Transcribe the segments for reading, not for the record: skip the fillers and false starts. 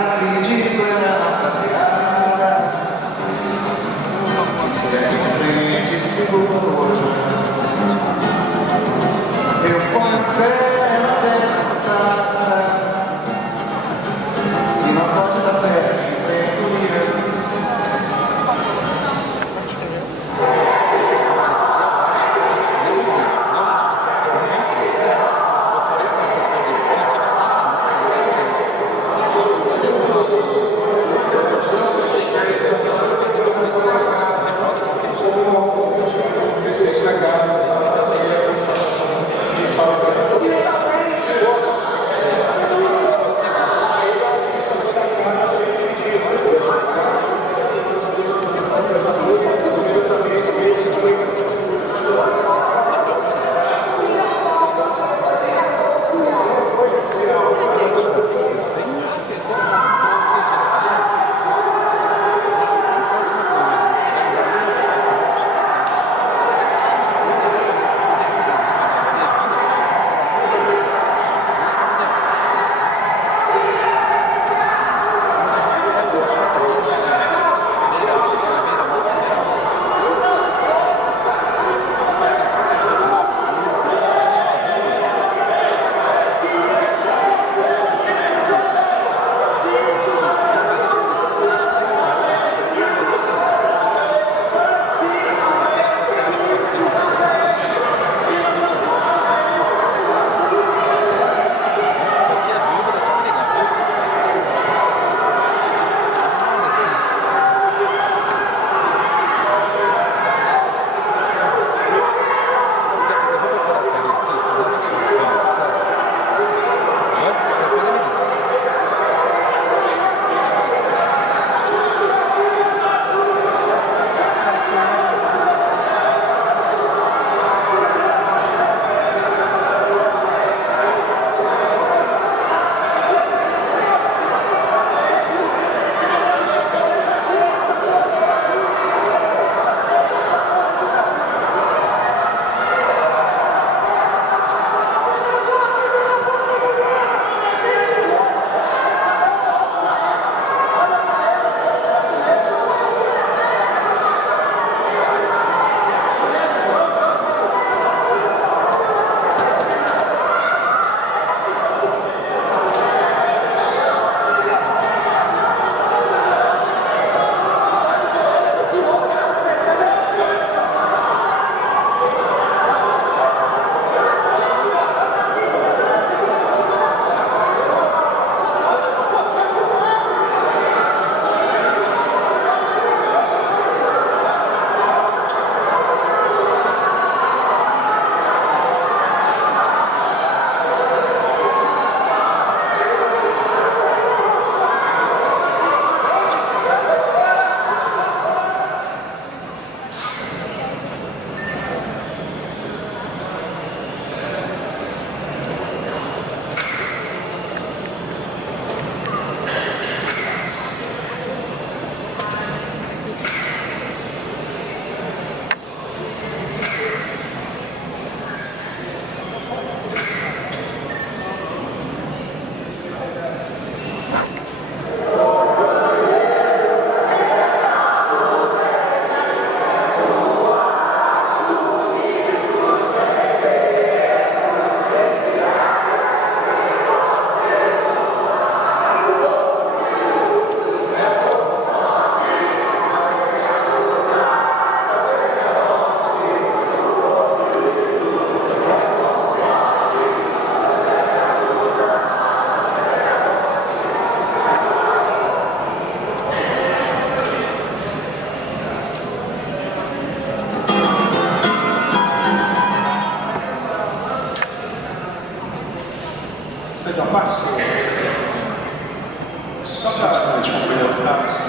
acredito na rapaziada. Segue em frente, segura. Eu ponho fé na pensada e na voz da fé que vem. Seja paz. Só para instante, uma primeira frase.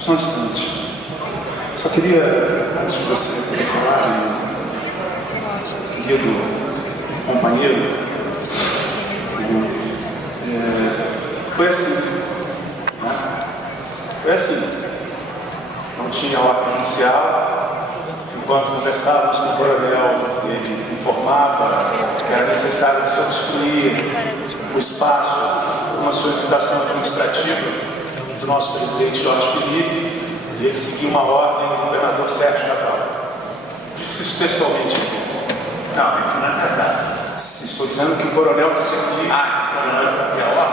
Só um instante. Só queria, antes de você poder falar, querido companheiro, foi assim. Né? Foi assim. Não tinha ordem judicial. Enquanto conversávamos com o coronel, ele informava que era necessário só destruir o espaço, uma solicitação administrativa. do nosso presidente Jorge Felipe, e ele seguiu uma ordem do governador Sérgio Cabral. Disse isso textualmente. Não, isso não é verdade. Estou dizendo que o coronel disse aqui. Ah, coronel, isso aqui é a ordem.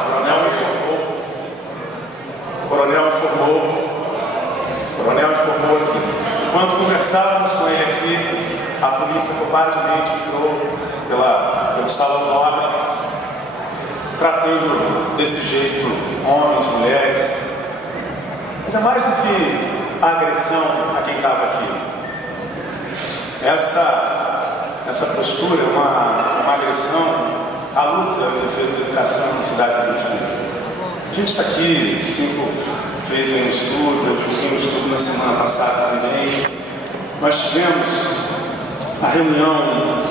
O coronel informou aqui. Enquanto conversávamos com ele aqui, a polícia covardemente entrou pelo salão nobre, tratando desse jeito homens, mulheres. Mas é mais do que a agressão a quem estava aqui. Essa postura é uma agressão à luta em defesa da educação na cidade do Rio de Janeiro. A gente está aqui, 5 fez um estudo, eu fiz um estudo na semana passada também. Nós tivemos a reunião,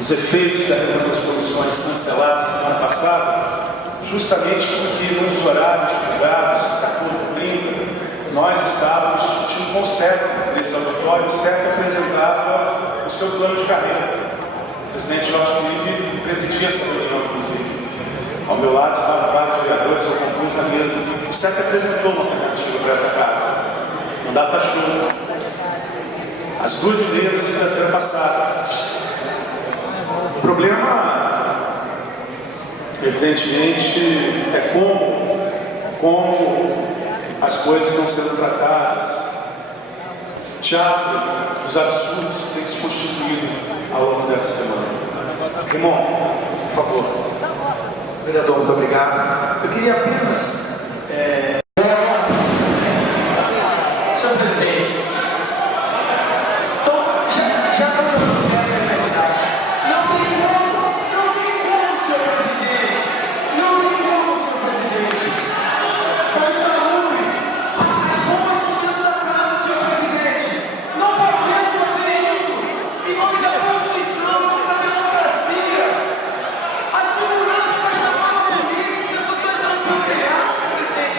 os efeitos da reunião das comissões canceladas semana passada, justamente porque nos horários divulgados, 14h30, nós estávamos discutindo com o CEP nesse auditório. O CEP apresentava o seu plano de carreira. O presidente Jorge Felipe presidia essa reunião, inclusive. Ao meu lado estavam vários vereadores, eu compus a mesa. O CEP apresentou uma alternativa para essa casa, no data-show, às 2h30 da segunda-feira passada. O problema, evidentemente, é como as coisas estão sendo tratadas. O teatro dos absurdos que tem se constituído ao longo dessa semana. Raymond, por favor. Vereador, muito obrigado. Eu queria apenas... Senhor presidente, então, já está jogando ideia na realidade. Não tem como, senhor presidente. Não tem como, senhor presidente. Está insalubre. As bombas estão dentro da casa, senhor presidente. Não podemos fazer isso. Em nome da Constituição, em nome da democracia. A segurança está chamando a polícia, as pessoas estão entrando pelo telhado, senhor presidente.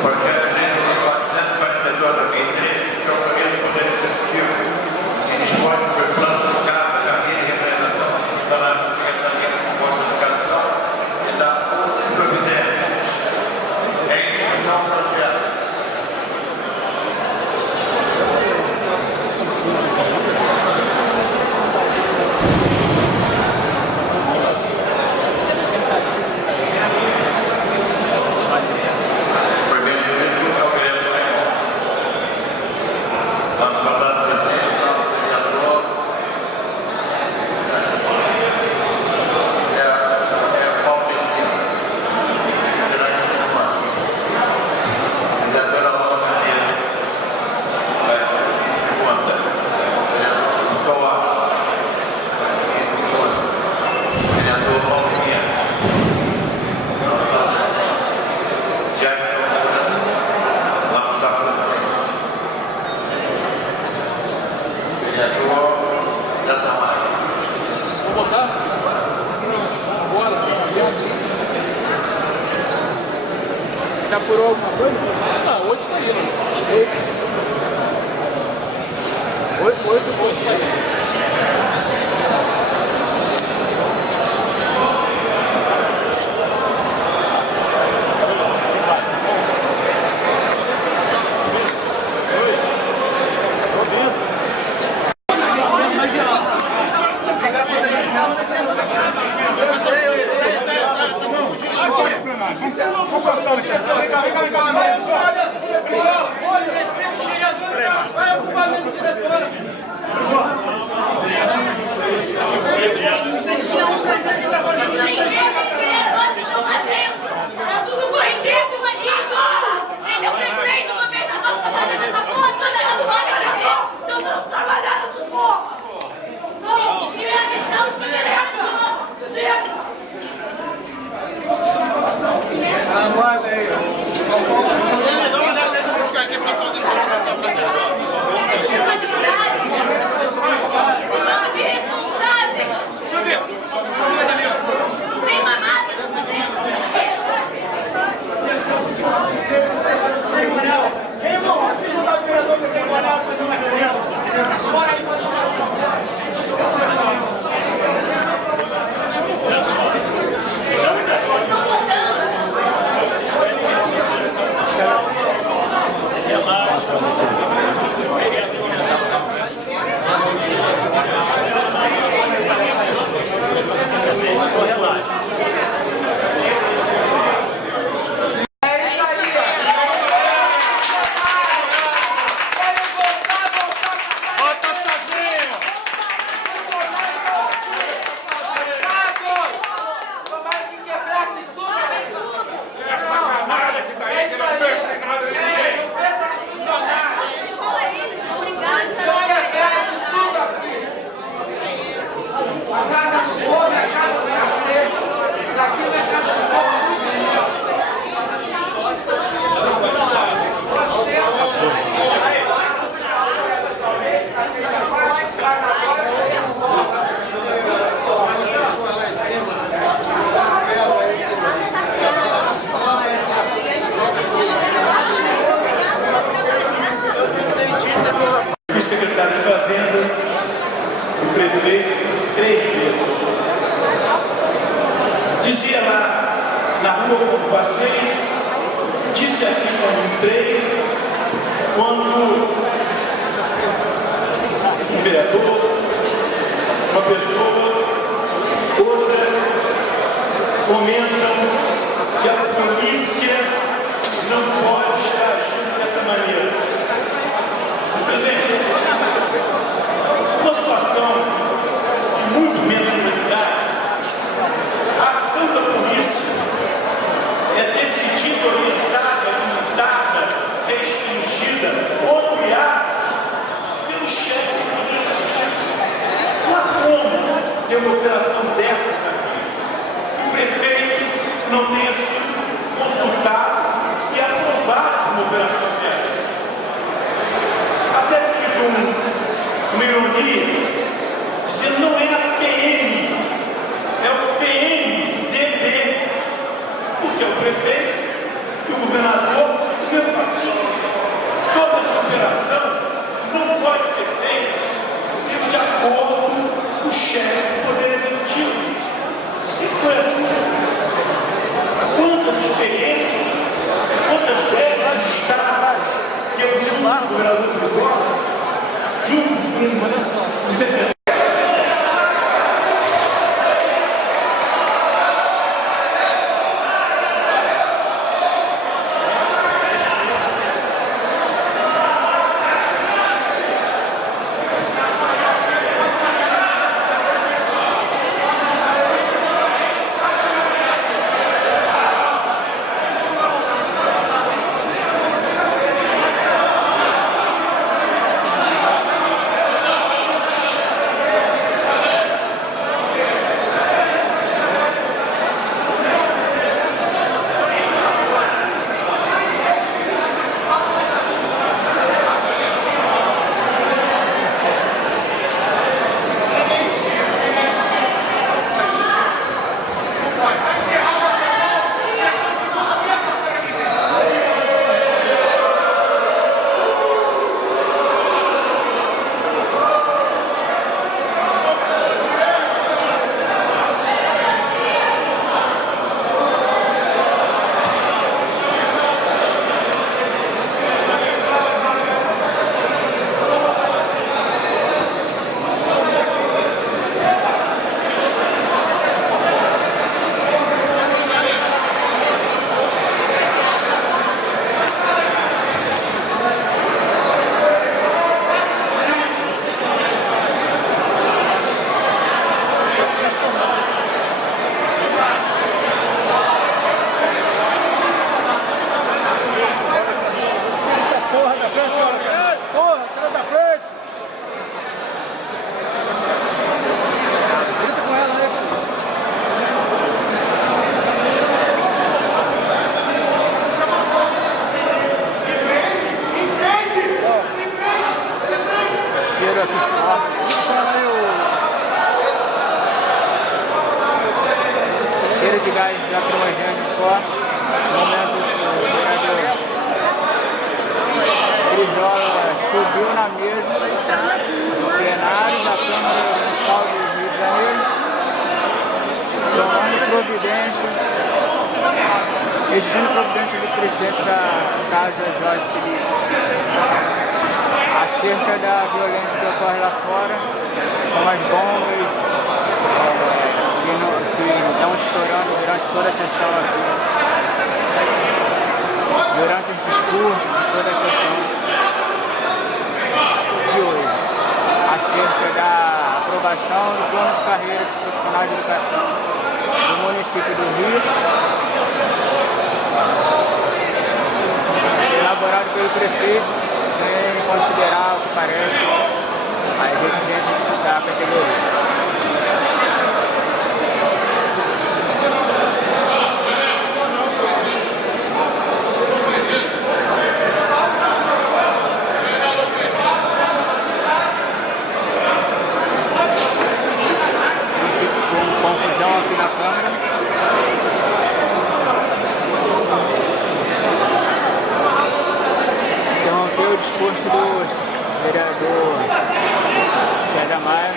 Procedimento 442 da 2013, que autoriza o Poder Executivo em dispõe sobre o plano de carga, carreira e remuneração dos funcionários da Secretaria de Composta de Educação e da outras providências. Em discussão do projeto. Já apurou alguma coisa? Não, hoje saiu. Hoje saiu. Vamos passar aqui. Vem cá. Pessoal, deixa o vereador. Vai ocupar a mesa diretora. Tá tudo bandido, amigo! Ainda o prefeito, o governador tá fazendo essa porra toda lá do Maranhão! Não vamos trabalhar nessa porra! Não, realizar os federais não! Chega! Aguarda aí. Dá uma olhada aí pra ficar aqui, passar de pra cá. Bando de irresponsáveis! Subiu. Tem mamata nessa dentro! Ei, irmão, vamos se juntar com o vereador pra você guardar fazer uma reunião. Bora aí, pode Estão votando! Fui secretário de Fazenda, o prefeito, 3 vezes. Dizia lá na rua quando passei, disse aqui quando entrei, quando um vereador, uma pessoa, outra, comentam que a polícia não pode estar agindo dessa maneira. Presidente, uma situação de muito menos gravidade, a ação da polícia é decidida, orientada, limitada, restringida, obriada pelo chefe de polícia. Não há como ter uma operação dessas aqui. O prefeito 2 horas, junto com o CPF. Cheiro de gás lacrimogêneo forte. No momento que o vereador Crijola subiu na mesa do plenário da Câmara Municipal do Rio de Janeiro, tomando providência, exigindo providência do presidente da Casa Jorge Felipe acerca da violência que ocorre lá fora, com as bombas que estão estourando durante toda a sessão aqui, durante os discursos de toda a sessão de hoje, acerca da aprovação do plano de carreira profissional de educação do município do Rio, elaborado pelo prefeito, sem considerar o que parece as exigências da categoria. Aqui na Câmara. Interrompeu o discurso do vereador César Maia.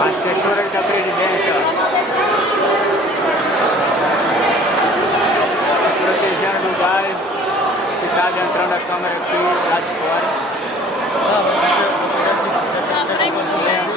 Assessoras da presidência protegendo o gás que está adentrando a Câmara aqui lá de fora. Na frente de vocês.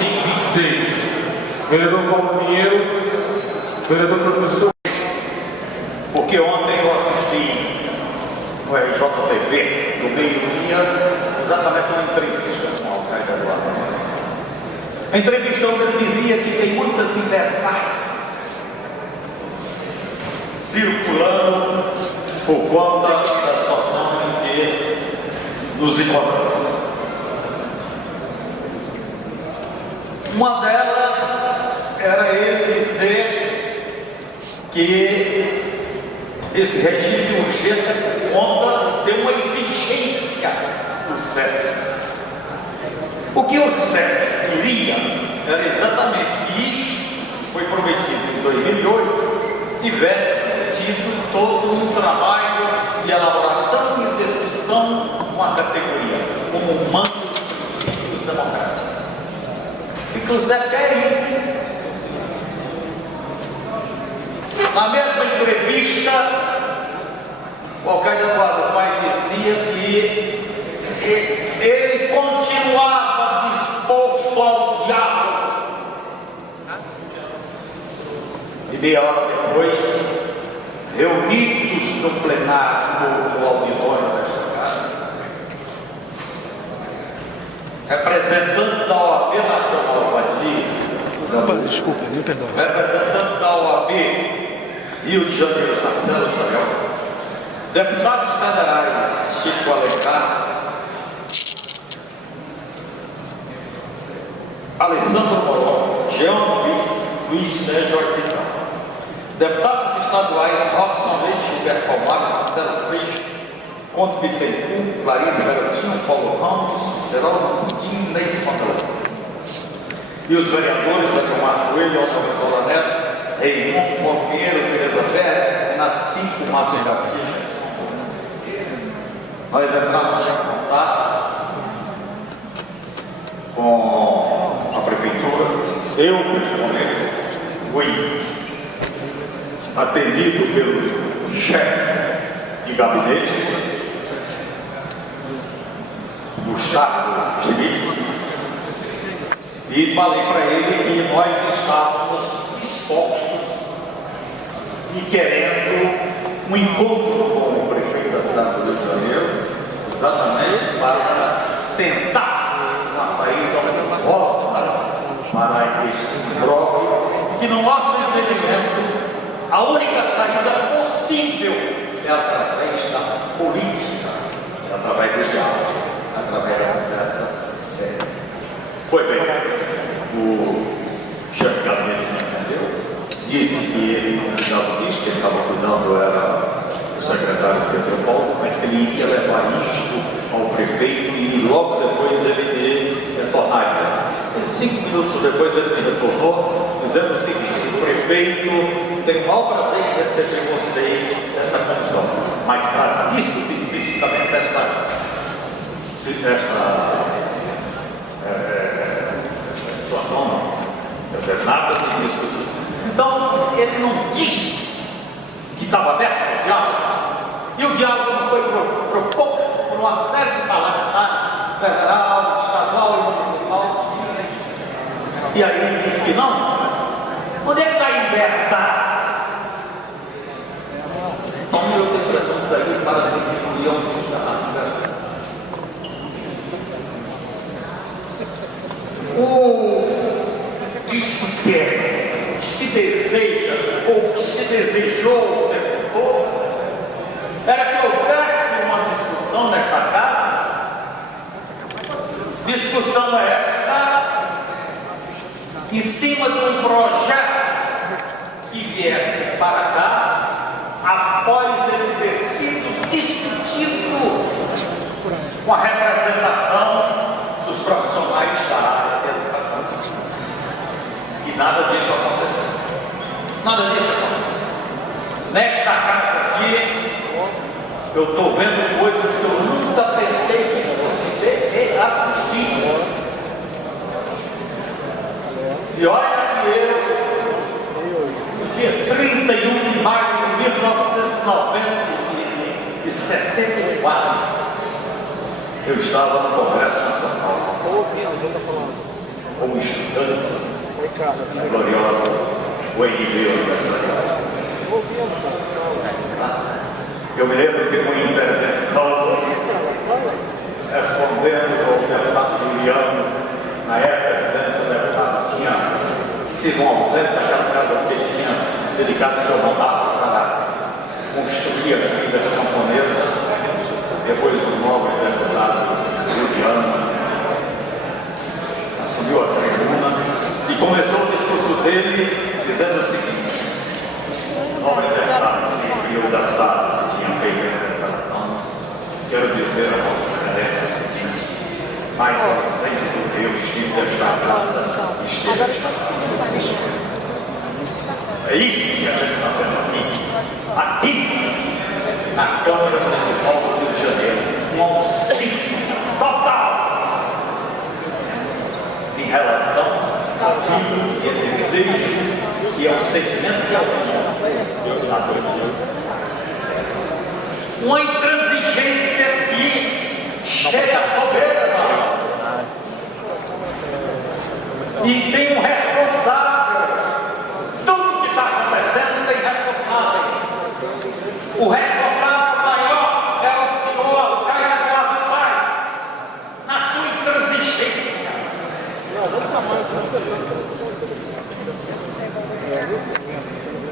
526. Vereador Paulo Pinheiro. Vereador professor. Porque ontem eu assisti no RJTV, no meio-dia, exatamente uma entrevista com o alcalde Eduardo Mendes. A entrevista onde ele dizia que tem muitas inverdades circulando por conta da situação em que nos encontramos. Uma delas era ele dizer que esse regime de urgência por conta de uma exigência do CEP. O que o CEP queria era exatamente que isto, que foi prometido em 2008, tivesse tido todo um trabalho de elaboração e discussão com a categoria, como manda os princípios democráticos. Porque o CEP quer isso. Na mesma entrevista, o alcalde Eduardo Pai dizia que ele continuava disposto ao diálogo. E meia hora depois, reunidos no plenário do auditório desta casa, representante da OAB Nacional Badia, Desculpa, me perdoe. representante da OAB Rio de Janeiro, Marcelo Chavel, deputados federais Chico Alencar, Alessandro Moró, Jean Luiz Sérgio Arquitão, deputados estaduais Robson Leite, Gilberto Palmar, Marcelo Freixo, Conde Bittencourt, Larissa Garotinho, Paulo Ramos, Geraldo Coutinho, Neis Pantalão. E os vereadores Ademar Joelho, Alfonso Neto, Raimundo Morpinheiro, Tereza Ferreira, Renato Cinco, Márcio Garcia. Nós entramos em contato com a prefeitura, eu principalmente fui atendido pelo chefe de gabinete, Gustavo Schmidt, e falei para ele que nós estávamos dispostos e querendo um encontro com o prefeito da cidade do Rio de Janeiro, exatamente para tentar uma saída honrosa para este imbróglio, que no nosso entendimento a única saída possível é através da política, é através do diálogo, através da conversa séria. Pois bem, o chefe de gabinete me entendeu, disse que ele não cuidava disso, que ele estava cuidando era o secretário Pedro Paulo, mas que ele ia levar isto ao prefeito e logo depois ele me retornaria. 5 minutos depois ele me retornou, dizendo o seguinte: o prefeito tem o maior prazer em receber vocês nessa comissão, mas para discutir especificamente esta situação, não. Quer dizer, nada de discutir. Então, ele não disse que estava aberto ao diálogo, e o diálogo não foi proposto por uma série de parlamentares, federal, estadual e municipal. E aí ele disse que não. Onde é que está a inverdade? Então, eu tenho a impressão que daqui para seguir o leão que está na inverdade. O que se quer, que se deseja, ou que se desejou o tempo todo, era que houvesse uma discussão nesta casa, discussão esta, em cima de um projeto que viesse para cá, após ele ter sido discutido com a representação dos profissionais da área da educação. E nada disso aconteceu. Nada disso aconteceu. Nesta casa aqui, eu estou vendo coisas que eu nunca pensei que fosse ver e assistir. E olha que eu, no dia 31 de maio de 1964, eu estava no Congresso Nacional. como estudante da gloriosa UNB Universidade. Eu me lembro que com intervenção, respondendo ao deputado Juliano, na época dizendo que o deputado tinha sido um ausente daquela casa que ele tinha dedicado seu mandato para construir as vidas camponesas. Depois o nobre deputado Juliano assumiu a tribuna e começou o discurso dele dizendo o seguinte: nobre deputado, o deputado que tinha feito a interpretação, quero dizer a Vossa Excelência o seguinte: mais ausente do que eu estive desta casa, esteve esta casa. É isso que a gente está vendo aqui, na Câmara Municipal do Rio de Janeiro, uma ausência total em relação àquilo que é desejo, que é o sentimento que é o uma intransigência que chega à soberba e tem um responsável. Tudo que está acontecendo tem responsáveis. O responsável maior é o senhor Caio Eduardo Paes, na sua intransigência.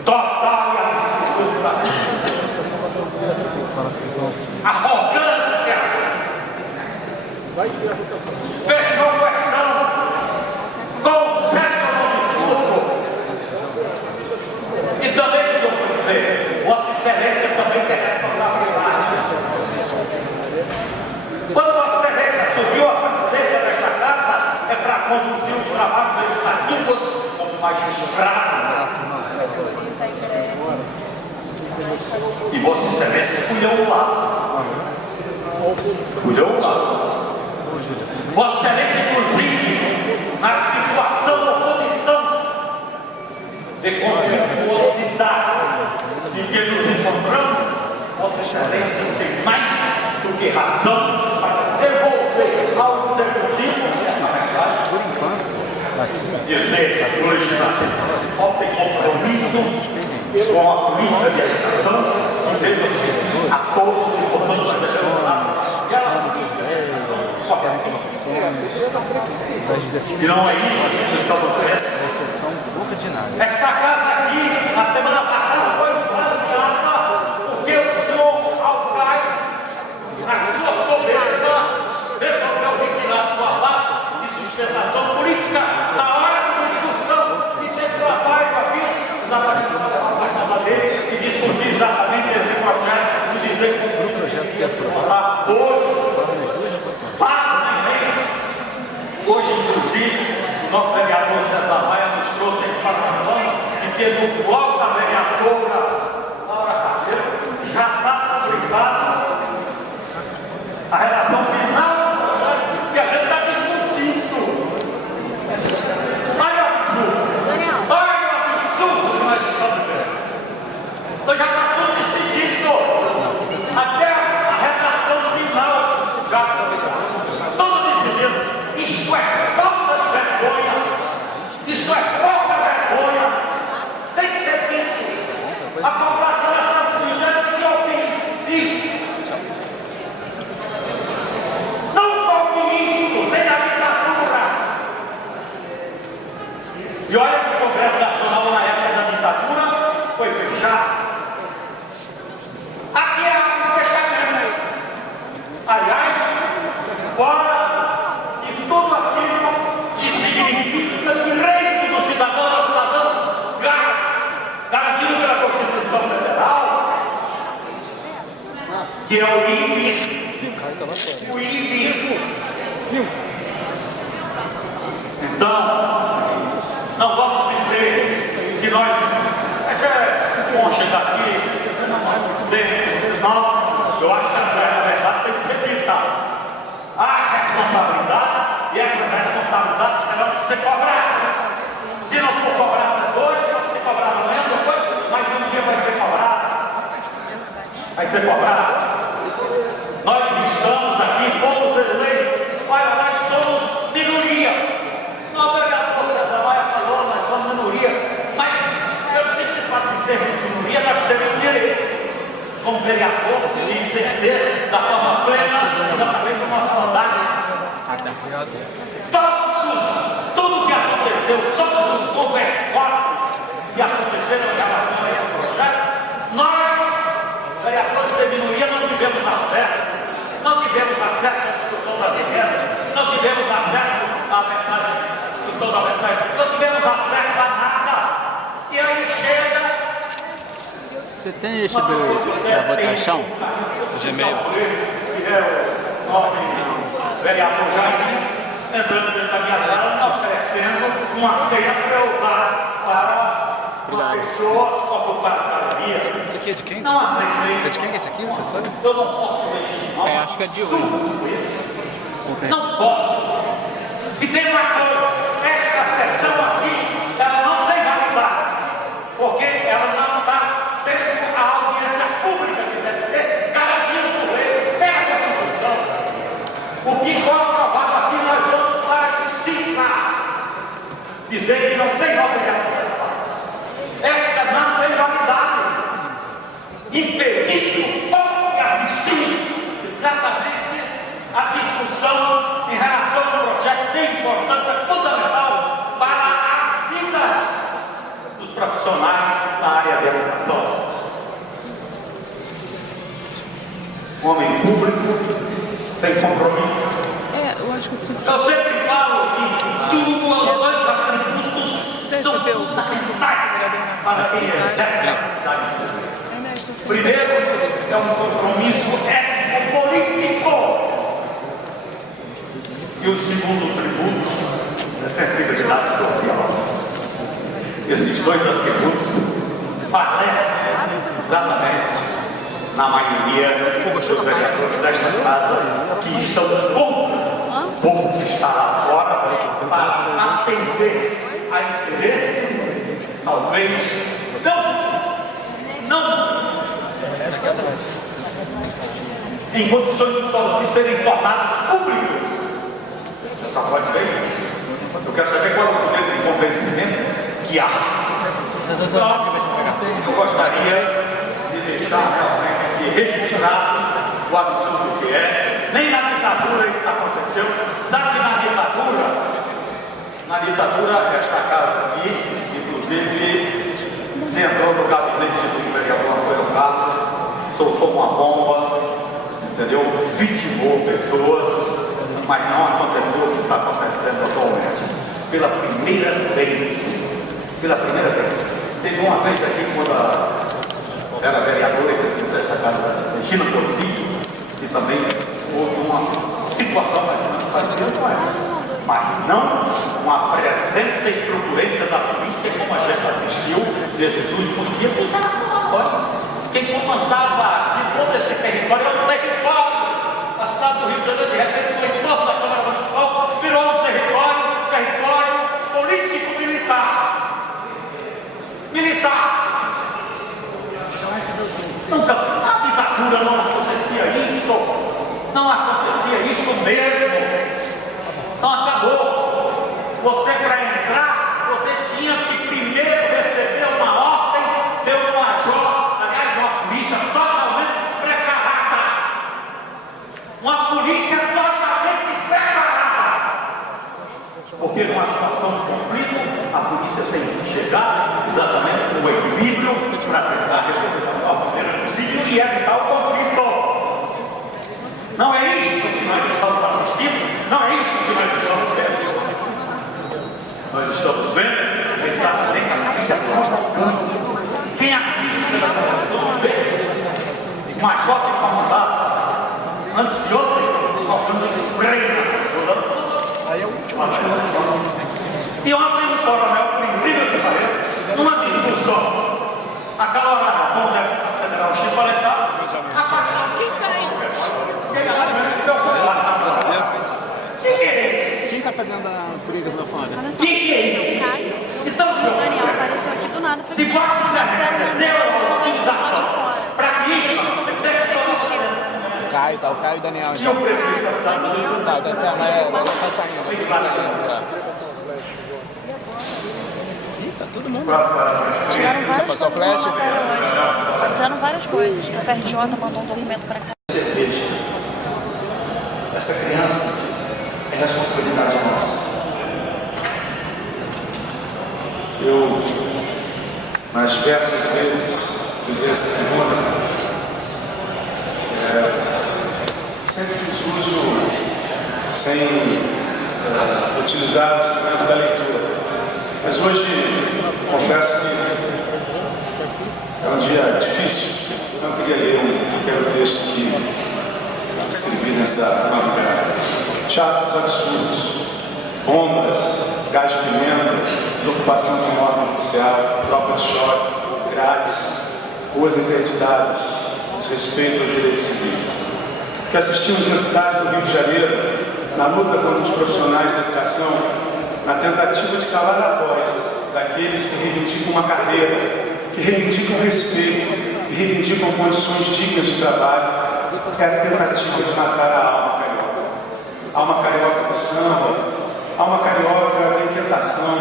Total e absoluta arrogância. Fechou a questão com o século no discurso. E também, senhor presidente, Vossa Excelência também tem responsabilidade. Quando Vossa Excelência assumiu a presidência desta casa, é para conduzir os trabalhos legislativos como magistrado. E Vossa Excelência escolheu um lado. Vossa Excelência, inclusive, na situação ou condição de conflituosidade em que nos encontramos, Vossa Excelência tem mais do que razão para devolver ao Executivo essa mensagem. Dizer que o Legislativo Municipal tem compromisso com a política de habitação que deve ser a todos e por todos os deputados. E ela e não é isso que estamos vendo. Esta casa aqui, na semana passada, foi esvaziada porque o senhor Alcaide, na sua soberba, resolveu retirar sua base de sustentação política na hora da discussão e ter trabalho aqui, exatamente na casa dele, e discutir exatamente esse projeto e dizer como o projeto ia se votar hoje. Hoje, inclusive, o nosso vereador César Maia nos trouxe a informação de que no bloco da vereadora Laura Carneiro já está publicada a relação final do projeto que a gente está discutindo. Olha o absurdo! Olha o absurdo que nós estamos vendo! Então já está tudo decidido. Até a redação final já está tudo decidido. Isto é falta de vergonha. Isto é pouca vergonha. Tem que ser dito. A população está cuidando de ouvir. Não ouvi isto, nem na ditadura. E olha que o Congresso Nacional, na época da ditadura, foi fechado. Aqui há um fechamento. Aliás, fora tudo aquilo que significa direito do cidadão ao cidadão, garantido pela Constituição Federal, que é o INPI. O INPI. Então, não vamos dizer que nós é bom chegar aqui, não, eu acho que na verdade tem que ser dita. Há responsabilidade. E essas responsabilidades terão que ser cobradas. Se não for cobradas hoje, pode ser cobrada amanhã, depois, mas um dia vai ser cobrada. Vai ser cobrada. Nós estamos aqui, fomos eleitos. Olha, nós somos minoria. Não sermos minoria, nós temos o direito, como vereador, de exercer da forma plena exatamente o nosso mandato. Tudo que aconteceu, todos os conversórios que aconteceram em relação a esse projeto, nós, vereadores de minoria, não tivemos acesso. Não tivemos acesso à discussão das emendas, não tivemos acesso à discussão da mensagem, não tivemos acesso a nada. E aí chega. Você tem esse da votação? Esse Gmail? Que é o nobre vereador Jair, entrando dentro da minha sala, oferecendo uma ceia para eu dar para uma pessoa ocupar as galerias. Esse aqui é de quem? Não aceitei. É de quem é esse aqui, você sabe? Eu não posso legitimar. Acho que é de hoje. Não posso. E tem uma coisa, esta sessão aqui, ela não tem validade, porque ela não está tendo a audiência pública que deve ter, garantida por lei, é a Constituição. O que for aprovado aqui, nós vamos para a justiça dizer que não tem obrigação. Esta não tem validade. Impedindo ou assistir exatamente a discussão em relação ao projeto de importância fundamental para as vidas dos profissionais da área de educação. Homem público tem compromisso. Eu acho que sim. Eu sempre falo que dois atributos são fundamentais para quem exerce a atividade pública. Primeiro, é um compromisso ético-político. E o segundo tributo é sensibilidade social. Esses dois atributos falecem exatamente na maioria dos vereadores desta casa que estão contra o povo que está lá fora para atender a interesses, talvez, não em condições de serem tornados públicos. Só pode ser isso. Eu quero saber qual é o poder de convencimento que há. Então, eu gostaria de deixar realmente aqui registrado o absurdo que é. Nem na ditadura isso aconteceu. Sabe que na ditadura, esta casa aqui, inclusive, se entrou no gabinete do vereador Antônio Carlos, soltou uma bomba, entendeu? Vitimou pessoas, mas não aconteceu o que está acontecendo atualmente. Pela primeira vez, teve uma vez aqui quando era vereadora e presidente desta casa, Regina Portillo, e também houve uma situação mais ou menos parecida com essa. Mas não uma presença e turbulência da polícia como a gente assistiu nesses últimos dias em relação a nós. Quem comandava de todo esse território era o território. A cidade do Rio de Janeiro, de repente, no entorno da Câmara Municipal, virou um território político-militar. Nunca, na ditadura não acontecia isto. Não acontecia isto mesmo. Não acabou. Você, para entrar, você tinha que primeiro receber uma ordem de um major, aliás, uma polícia totalmente despreparada. Uma polícia totalmente despreparada. Porque numa situação de conflito, a polícia tem que chegar exatamente com o equilíbrio para tentar resolver da melhor maneira possível e evitar o conflito. Não é isso que nós estamos assistindo, não é isso que nós estamos vendo. Nós estamos vendo exatamente a polícia constatando. Quem assiste pela televisão vê uma jovem comandada antes de ontem, jogando spray nas pessoas. E ontem um coronel, por incrível que pareça, numa discussão acalorada com o deputado federal Chico Alencar, Quem tá fazendo as brigas lá fora? que é isso? Então, Daniel apareceu aqui do nada. se você deu a utilização para que isso acontecer, Caio, tá o Caio e o Daniel. e o prefeito da cidade do Rio Tá saindo. de Janeiro, Tá todo mundo. Tiraram várias passou coisas flash? da matéria hoje. Tiraram várias coisas. A FRJ mandou um documento para cá. Cerveja. Essa criança é responsabilidade nossa. Eu, nas diversas vezes, usei essa tribuna, sempre fiz uso sem utilizar o instrumento da leitura. Mas hoje, confesso que é um dia difícil. Então, eu queria ler um pequeno texto que escrevi nessa madrugada. Teatros absurdos, bombas, gás de pimenta, desocupação sem ordem judicial, tropa de choque, grades, ruas interditadas, desrespeito aos direitos civis. O que assistimos na cidade do Rio de Janeiro, na luta contra os profissionais da educação, na tentativa de calar a voz daqueles que reivindicam uma carreira, que reivindicam respeito, que reivindicam condições dignas de trabalho, é a tentativa de matar a alma carioca. Alma carioca do samba, alma carioca da inquietação,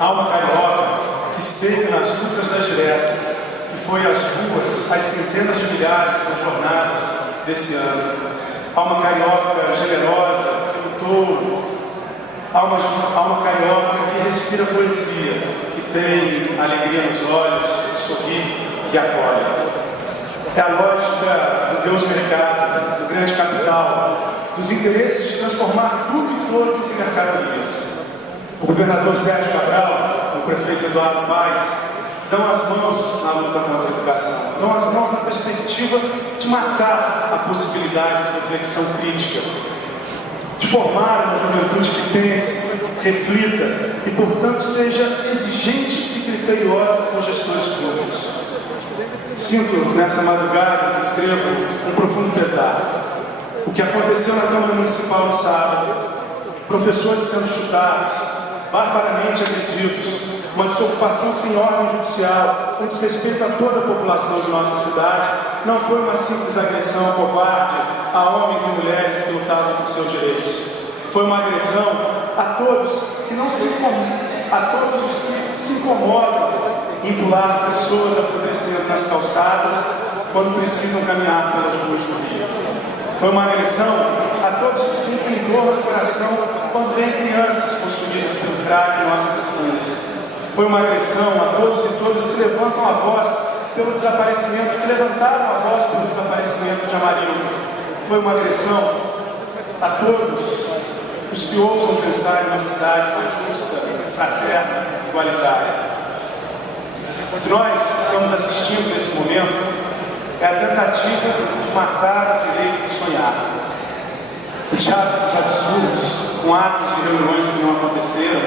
alma carioca que esteve nas lutas das diretas, que foi às ruas, às centenas de milhares nas jornadas desse ano. Alma carioca generosa que lutou, alma carioca que respira poesia, que tem alegria nos olhos, que sorri, que acolhe. É a lógica do Deus mercado, do grande capital, dos interesses de transformar tudo e todos em mercadorias. O governador Sérgio Cabral, o prefeito Eduardo Paes, dão as mãos na luta contra a educação, dão as mãos na perspectiva de matar a possibilidade de reflexão crítica, de formar uma juventude que pense, reflita e, portanto, seja exigente e criteriosa com gestores públicos. Sinto nessa madrugada que escrevo um profundo pesar. O que aconteceu na Câmara Municipal no sábado, professores sendo chutados, barbaramente agredidos, uma desocupação sem ordem judicial, um desrespeito a toda a população de nossa cidade, não foi uma simples agressão covarde a homens e mulheres que lutavam por seus direitos. Foi uma agressão a todos que não se a todos os que se incomodam em pular pessoas apodrecendo nas calçadas quando precisam caminhar pelas ruas do Rio. Foi uma agressão a todos que sentem dor no coração quando veem crianças consumidas pelo crack em nossas esquinas. Foi uma agressão a todos e todas que levantam a voz pelo desaparecimento, que levantaram a voz pelo desaparecimento de Amarildo. Foi uma agressão a todos os que ousam pensar em uma cidade mais justa, fraterna, igualitária. O que nós estamos assistindo nesse momento é a tentativa de matar o direito de sonhar. O teatro dos absurdos, com atos de reuniões que não aconteceram,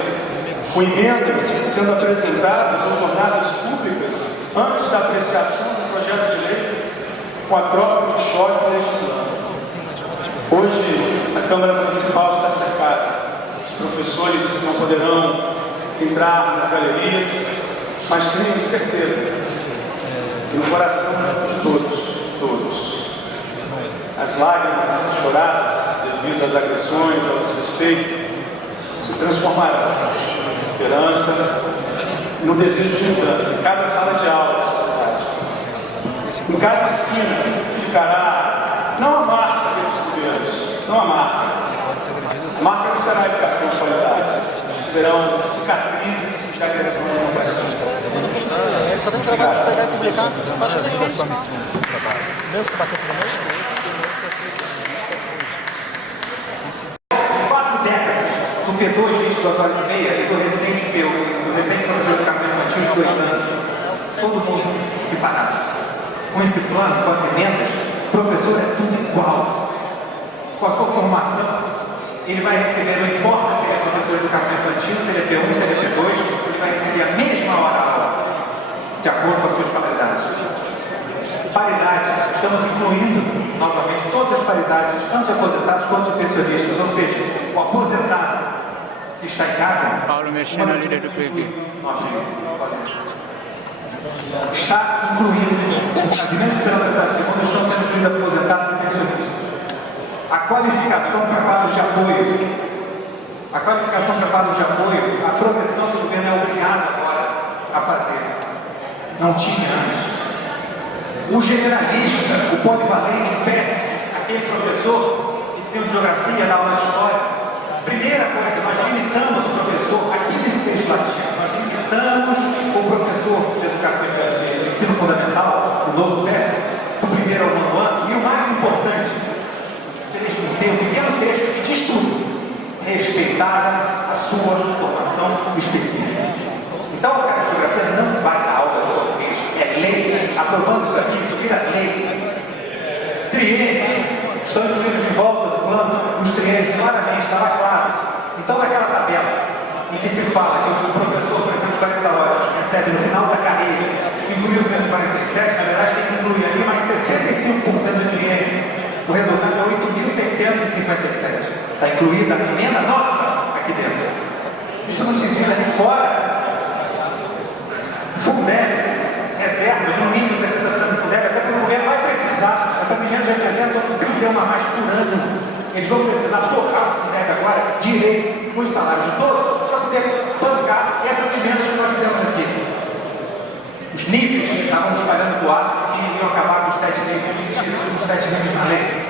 com emendas sendo apresentadas ou tornadas públicas antes da apreciação do projeto de lei, com a troca de choque legislando. Hoje, a Câmara Municipal está cercada. Os professores não poderão entrar nas galerias, mas tenho certeza que no coração de todos, as lágrimas choradas devido às agressões, ao desrespeito, se transformarão em esperança, no desejo de mudança. Em cada sala de aula da cidade, em cada esquina, ficará não a marca desses governos, não a marca. A marca não será a educação de qualidade, serão cicatrizes de agressão à democracia. Só tem trabalho de pegar e publicar. Acho que tem só missão no seu trabalho. Meu, você bateu por mais que esse, do P2, 22 horas e meia, e do recente professor de educação infantil de 2 anos. Todo mundo que parado. Com esse plano, com as emendas, o professor é tudo igual. Com a sua formação, ele vai receber, não importa se ele é professor de educação infantil, se ele é P1, se ele é P2, ele vai receber a mesma hora-aula, de acordo com as suas qualidades. Paridade, estamos incluindo novamente todas as paridades, tanto de aposentados quanto de pensionistas, ou seja, o aposentado que está em casa, Paulo mexendo na líder do PV. está incluído, as emendas que serão tratadas segunda estão sendo incluídas aposentados e pensionistas. A qualificação para quadros de apoio, a qualificação para quadros de apoio, a proteção do governo é obrigada agora não tinha antes. O generalista, o polivalente, o pé, aquele professor que ensina geografia na aula de história. Primeira coisa, nós limitamos o professor, aqui nesse texto latino, nós limitamos o professor de educação de ensino fundamental, o novo pé, do primeiro ao nono ano, e o mais importante, tem um pequeno texto que diz tudo, respeitar a sua formação específica. Então, o cara de geografia não vai dar aula de português, é lei, aprovando isso aqui, isso vira lei. Triênios estão incluídos de volta do plano, os triênios, claramente, está lá claro. Então, naquela tabela em que se fala que o professor, por exemplo, de 40 horas, recebe no final da carreira 5.247, na verdade tem que incluir ali mais 65% de triênio. O resultado é 8.657. Está incluída a emenda nossa aqui dentro. Isso não se diz ali fora. Fundeb, reservas, no mínimo 60% do Fundeb, até porque o governo vai precisar. Essas emendas representam $1 bilhão a mais por ano. Eles vão precisar torrar o Fundeb agora direito nos salários de todos para poder bancar essas emendas que nós fizemos aqui. Os níveis estavam espalhando do ar e iriam acabar com os 7 níveis na lei.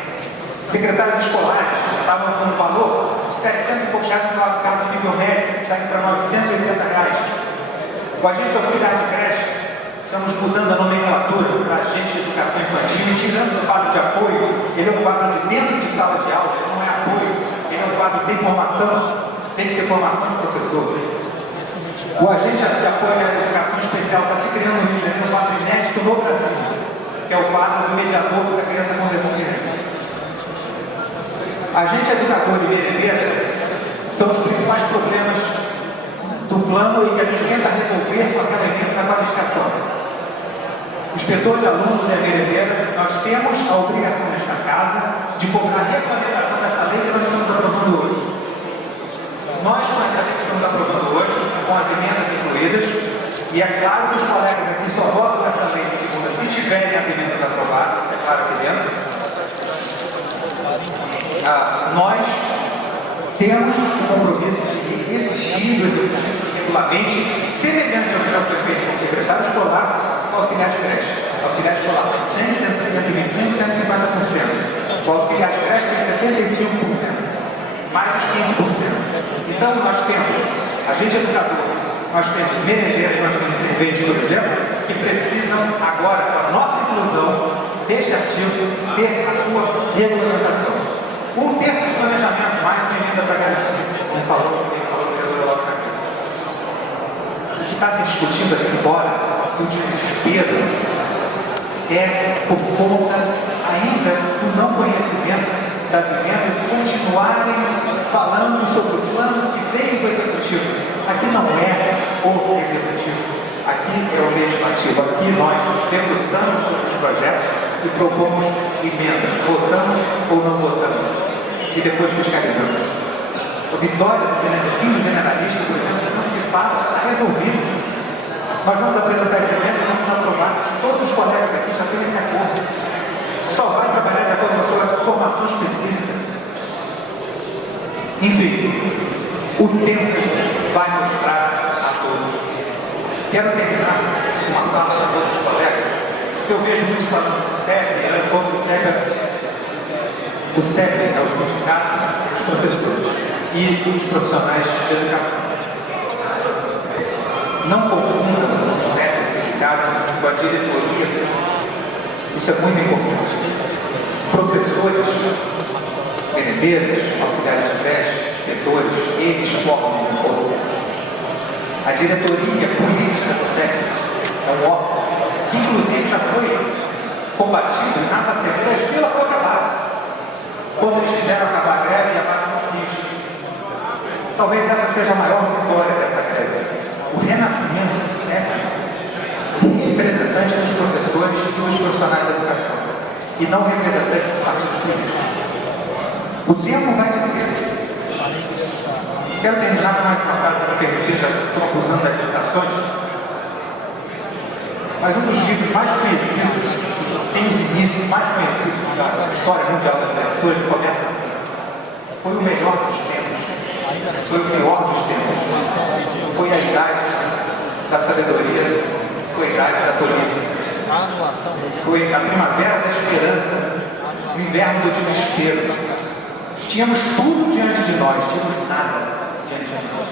Secretários escolares estavam com um valor de 700 e poucos reais para cada nível médio, está indo para R$980. O agente auxiliar de creche, estamos mudando a nomenclatura para agente de educação infantil e tirando o quadro de apoio. Ele é um quadro de dentro de sala de aula, ele não é apoio, ele é um quadro de formação, tem que ter formação de professor. O agente de apoio à educação especial está se criando no Rio de Janeiro um quadro inédito no Brasil, que é o quadro do mediador para criança com deficiência. Agente educador e merendeira são os principais problemas do plano e que a gente tenta resolver com aquela emenda da qualificação. O inspetor de alunos e a merendeira, nós temos a obrigação nesta casa de cobrar a regulamentação dessa lei que nós estamos aprovando hoje. Nós, com essa lei que estamos aprovando hoje, com as emendas incluídas, e é claro que os colegas aqui só votam nessa lei de segunda se tiverem as emendas aprovadas, isso é claro aqui dentro. Nós temos o compromisso de exigir do executivo regulamente, semelhante ao que já foi feito com o secretário escolar, com o auxiliar de creche. Auxiliar escolar tem 100, 125, 150%. O auxiliar de creche tem 75%, mais os 15%. Então nós temos agente educador, nós temos merendeira, nós temos servente, por exemplo, que precisam agora, com a nossa inclusão, deste artigo, ter a sua regulamentação. Um terço de planejamento, mais uma emenda para garantir. Como falou, que o que está se discutindo aqui fora, o desespero, é por conta ainda do não conhecimento das emendas e continuarem falando sobre o plano que veio do executivo. Aqui não é o executivo, aqui é o legislativo. Aqui nós debruçamos sobre os projetos e propomos emendas, votamos ou não votamos, e depois fiscalizamos. A vitória do fim do generalista, por exemplo, não se fala, está resolvido. Nós vamos apresentar esse evento e vamos aprovar. Todos os colegas aqui já têm esse acordo. Só vai trabalhar de acordo com a sua formação específica. Enfim, o tempo vai mostrar a todos. Quero terminar com uma fala para todos os colegas, porque eu vejo muitos falando do SEB, eu encontro o SEB. O SEB é o sindicato dos professores e dos profissionais de educação. Não confundam o SEB, o sindicato, com a diretoria do SEB. Isso é muito importante. Professores, merendeiros, auxiliares de creche, inspetores, eles formam o SEB. A diretoria política do SEB é um órgão que, inclusive, já foi combatido nas assembleias pela própria base. Quando eles quiseram acabar a greve, a base não quis. Talvez essa seja a maior vitória dessa greve. O renascimento do SEB, representante dos professores e dos profissionais da educação, e não representante dos partidos políticos. O tempo vai dizer. Quero terminar com mais uma frase para permitir, já estou usando as citações, mas um dos livros mais conhecidos, tem os inícios mais conhecidos da história mundial da literatura, que começa assim: foi o melhor dos tempos, foi o pior dos tempos, foi a idade da sabedoria, foi a idade da tolice. Foi a primavera da esperança, o inverno do desespero. Tínhamos tudo diante de nós, tínhamos nada diante de nós.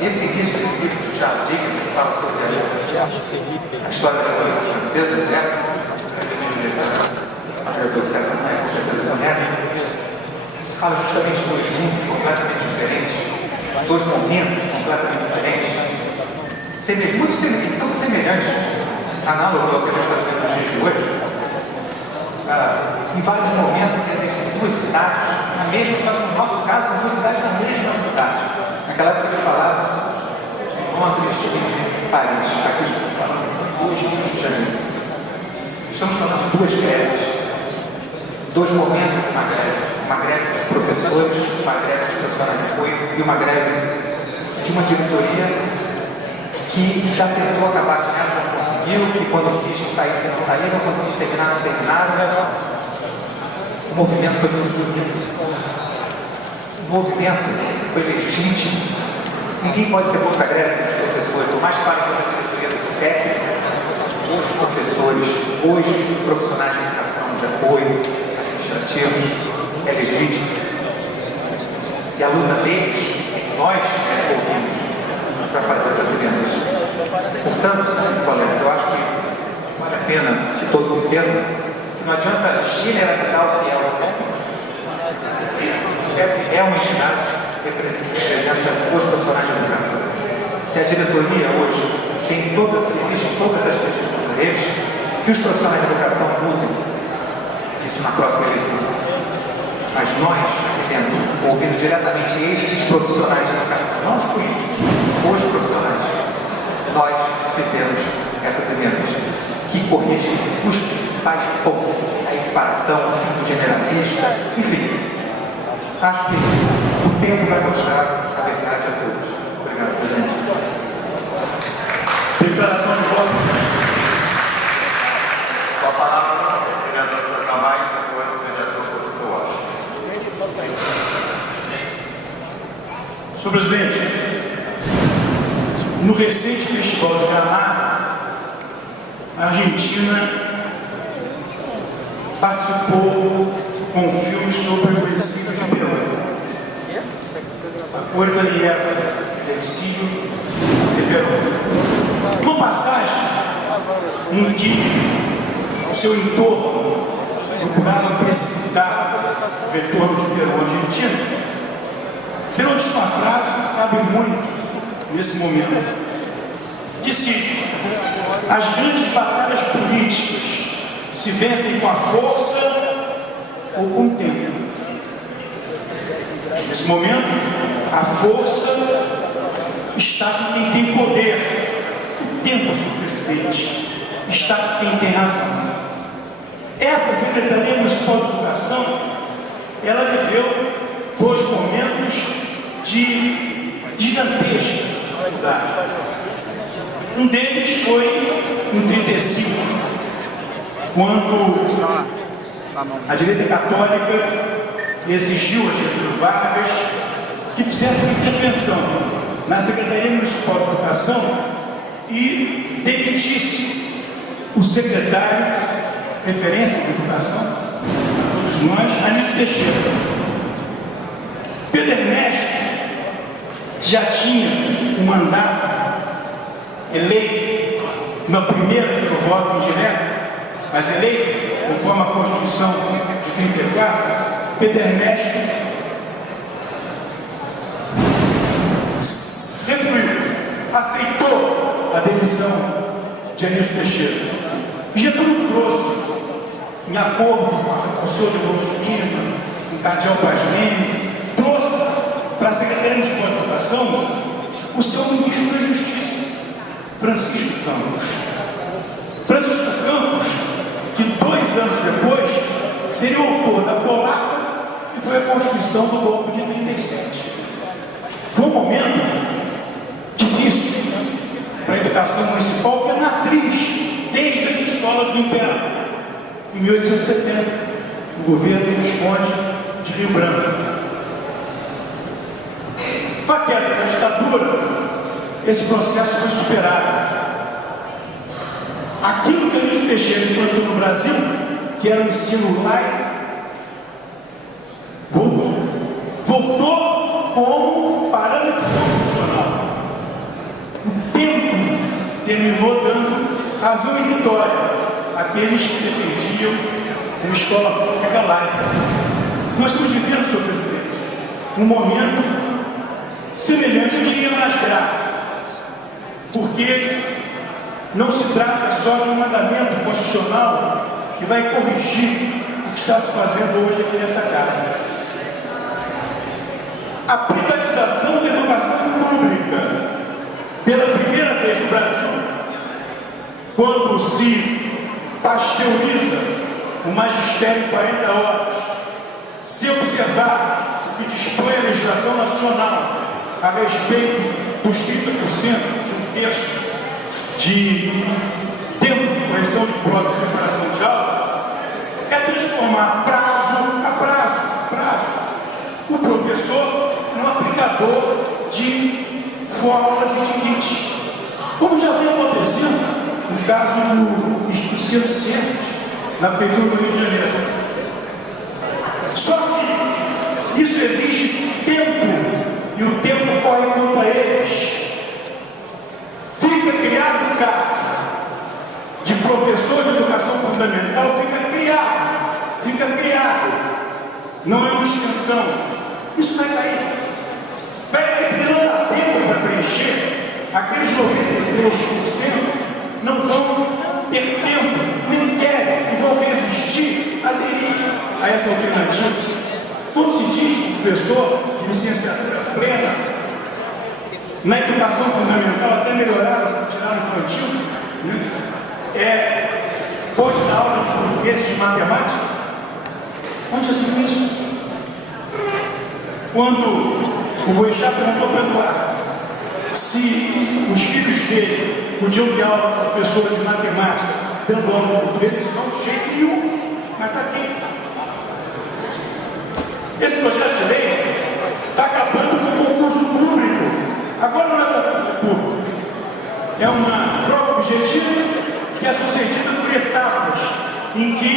Esse início desse livro do Charles Dickens, que fala sobre a história da coisa francesa, né? Fala justamente de dois mundos completamente diferentes, dois momentos completamente diferentes, muito semelhantes, tão semelhantes, análogo ao que a gente está vendo nos dias de hoje. Em vários momentos em que existem duas cidades, na mesma, só que no nosso caso, duas cidades na mesma cidade. Naquela época ele falava de Londres e de Paris, aqui estamos falando hoje de Rio de Janeiro. Estamos falando de duas greves, dois momentos de uma greve dos professores, uma greve dos profissionais de apoio e uma greve de uma diretoria que já tentou acabar com ela, não conseguiu, que quando quis que saísse não saíram, quando quis terminar não terminaram. O movimento foi muito bonito. O movimento foi legítimo. Ninguém pode ser contra a greve dos professores, por mais que fale contra a diretoria do SEC, os professores, os profissionais de educação, de apoio, administrativos, é legítimo. E a luta deles, nós ouvimos para fazer essas emendas. Portanto, colegas, eu acho que vale a pena que todos entendam que não adianta generalizar o que é o CEP. O CEP é uma entidade que representa os profissionais de educação. Se a diretoria hoje existem todas as questões contra eles, que os profissionais de educação mudem isso na próxima eleição. Mas nós, aqui dentro, ouvindo diretamente estes profissionais de educação, não os políticos, os profissionais, nós fizemos essas emendas que corrigem os principais pontos, a equiparação, o fim do generalista, enfim. Acho que o tempo vai mostrar a verdade a todos. Obrigado, presidente. Declaração de voto. Com a palavra, o vereador César Maia, depois o vereador professor Washington. Senhor presidente, no recente Festival de Gramado, a Argentina participou com um filme sobre o exílio de Perón. A Cor Italiana, o exílio de Perón. Uma passagem em que o seu entorno procurava precipitar o retorno de Perón à Argentina. Perón disse uma frase que cabe muito nesse momento. Disse: as grandes batalhas políticas se vencem com a força ou com o tempo. Nesse momento, a força está com quem tem poder. O tempo, senhor presidente, está com quem tem razão. Essa Secretaria Municipal de Educação, ela viveu dois momentos de gigantesca dificuldade. Um deles foi em 1935, quando a direita católica exigiu a Getúlio Vargas que fizesse uma intervenção na Secretaria Municipal de Educação e demitisse o secretário referência de educação, todos nós, Anísio Teixeira. Pedro Ernesto já tinha um mandato eleito no primeiro pelo voto indireto, mas eleito conforme a Constituição de 34, Pedro Ernesto aceitou a demissão de Anísio Teixeira. Getúlio trouxe, em acordo com o senhor de Bolsonaro, com o cardeal Paz Leme, trouxe para a Secretaria Municipal de Educação o seu ministro da Justiça, Francisco Campos. Francisco Campos, que 2 anos depois seria o autor da polaca que foi a Constituição do golpe de 37. Foi um momento difícil para a educação municipal, que é matriz desde as escolas do Imperador, em 1870, no governo do Visconde de Rio Branco. Com a queda da ditadura, esse processo foi superado. Aquilo que a Luiz Teixeira implantou no Brasil, que era o ensino laico, voltou como parâmetro constitucional. O tempo terminou dando razão e vitória àqueles que defendiam uma escola pública laica. Nós estamos vivendo, senhor presidente, um momento semelhante, eu diria mais grave, porque não se trata só de um mandamento constitucional que vai corrigir o que está se fazendo hoje aqui nessa casa. A privatização da educação pública, pela primeira vez no Brasil, quando se pasteuriza o magistério em 40 horas, se observar o que dispõe a legislação nacional a respeito dos 30% de um terço de tempo de correção de prova e preparação de aula, é transformar prazo a prazo o professor num aplicador de fórmulas e limites, como já vem acontecendo no caso do ensino de ciências na prefeitura do Rio de Janeiro. Só que isso exige tempo e o tempo corre contra eles. Fica criado o cargo de professor de educação fundamental, fica criado. Não é uma extensão. Isso vai cair porque não dá tempo para preencher. Aqueles 93% não vão ter tempo, nem querem e vão resistir a aderir a essa alternativa. Quando se diz que o professor de licenciatura plena na educação fundamental, até melhorar o tirar infantil, né? Pode dar aula de português e de matemática? Onde já se viu isso? Quando o Boechat perguntou para o Eduardo se os filhos dele podiam ter aula com professor de matemática dando aula de português, eles não de jeito nenhum. Mas está aqui. Esse projeto de lei está acabando com o concurso público. Agora não é concurso público. É uma prova objetiva que é sucedida por etapas em que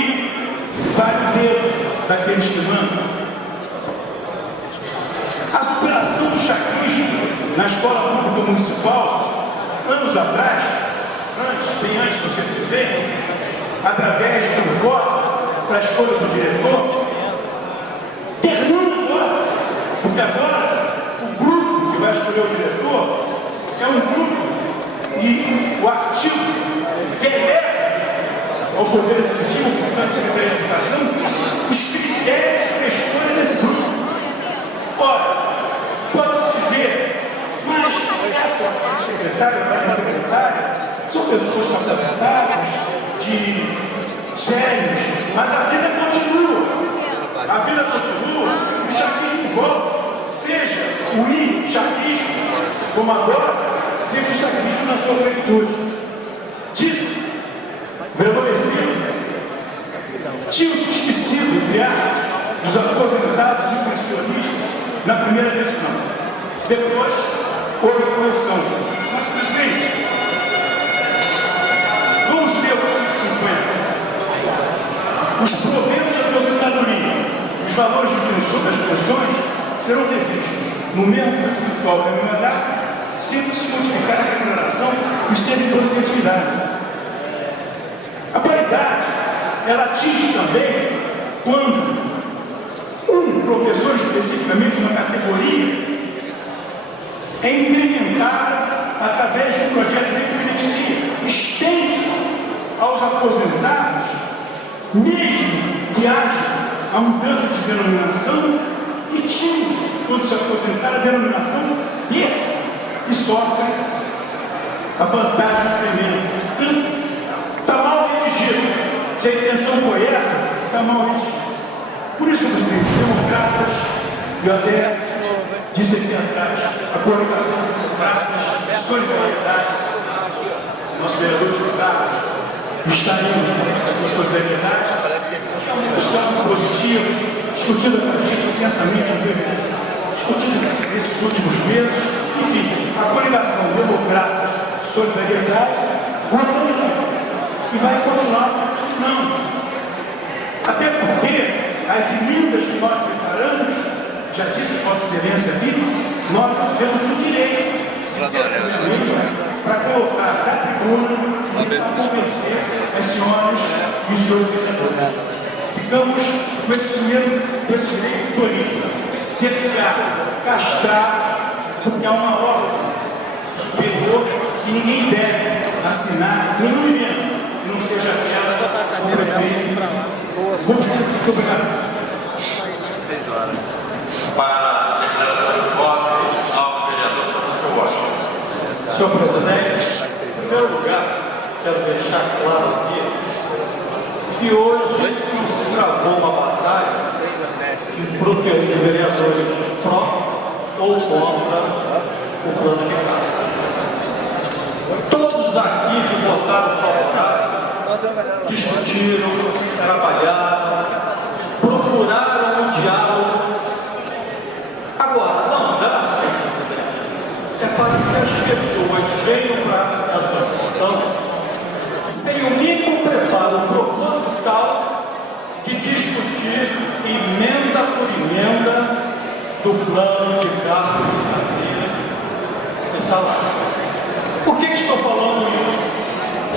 vale o dedo daqueles que mandam. A superação do chaquismo na escola pública municipal, anos atrás, bem antes do CPV, através do voto para a escolha do diretor, termina agora, porque agora o grupo que vai escolher o diretor é um grupo e o artigo que eleva ao Poder Executivo, portanto, Secretaria de Educação, os critérios para a escolha desse grupo. Ora, pode-se dizer, mas essa secretária, para a secretária, são pessoas capacitadas, de sérios, mas a vida continua. A vida continua e o chaquismo volta. Seja o chaquismo, como agora, seja o chaquismo na sua plenitude. Disse, Veloresino, tinham-se esquecido, entre aspas, dos aposentados e pensionistas na primeira versão. Depois, houve a correção. Mas, presidente, vamos ver o artigo 50. Os proventos de aposentadoria, os valores das pensões serão revistos no mesmo percentual da mesma data, sempre se modificar a remuneração dos servidores de atividade. A paridade, ela atinge também quando um professor, especificamente uma categoria, é incrementada através de um projeto de lei que beneficia, estende aos aposentados, mesmo que haja a mudança de denominação, e tinha, quando se aposentar, a denominação desse, que sofre a vantagem tremenda. Então, está mal redigido. Se a intenção foi essa, está mal redigido. Por isso, presidente, democratas, eu até disse aqui atrás, a colocação de democratas, solidariedade, nosso vereador de Carlos está indo com solidariedade, é uma discussão positiva, discutida com a gente intensamente, discutida nesses últimos meses, enfim, a coligação democrática Solidariedade, votando não. E vai continuar votando não. Até porque as emendas que nós preparamos, já disse Vossa Excelência aqui, nós tivemos o direito para colocar da tribuna e para convencer as senhoras e os senhores vereadores. Ficamos com esse direito tolhido, cercear, castrar, porque há uma ordem superior que ninguém deve assinar nenhum evento que não seja aquela do prefeito. Muito obrigado. Para a declaração de voto ao vereador professor Washington. Senhor presidente, em primeiro lugar, quero deixar claro aqui que hoje não se travou uma batalha de proferir vereadores pró ou contra o plano de carro. Todos aqui que votaram favorável discutiram, trabalharam, procuraram o diálogo. Agora, não dá, é para que as pessoas venham para a associação sem o mínimo preparo proposital de discutir emenda por emenda do plano de cargo de carreira e salário. Por que estou falando isso?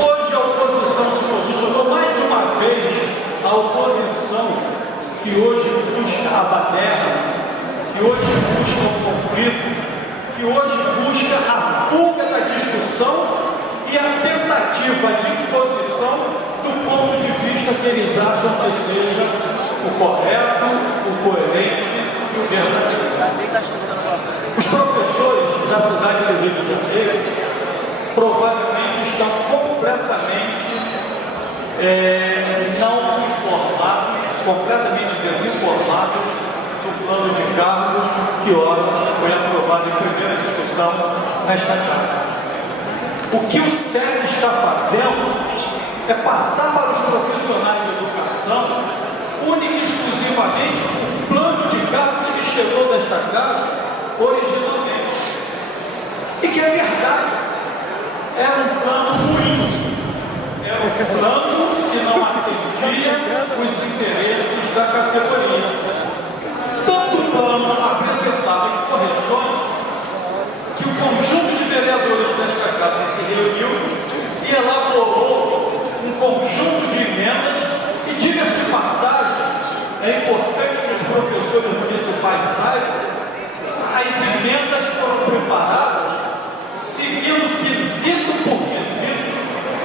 Hoje a oposição se posicionou mais uma vez, a oposição que hoje busca a baderna, que hoje busca o conflito, que hoje busca a fuga da discussão e a tentativa de imposição do ponto de vista que eles acham que seja o correto, o coerente e o verdadeiro. Os professores da cidade do Rio de Janeiro provavelmente estão completamente não informados, completamente desinformados do plano de cargos que ora foi aprovado em primeira discussão nesta casa. O que o SEB está fazendo é passar para os profissionais de educação única e exclusivamente o plano de cargos que chegou nesta casa originalmente. E que é verdade. Era um plano ruim, era um plano que não atendia os interesses da categoria. Tanto o plano apresentava em correções que o conjunto de vereadores desta casa se reuniu e elaborou um conjunto de emendas e, diga-se de passagem, é importante que os professores municipais saibam, as emendas foram preparadas seguindo quesito por quesito,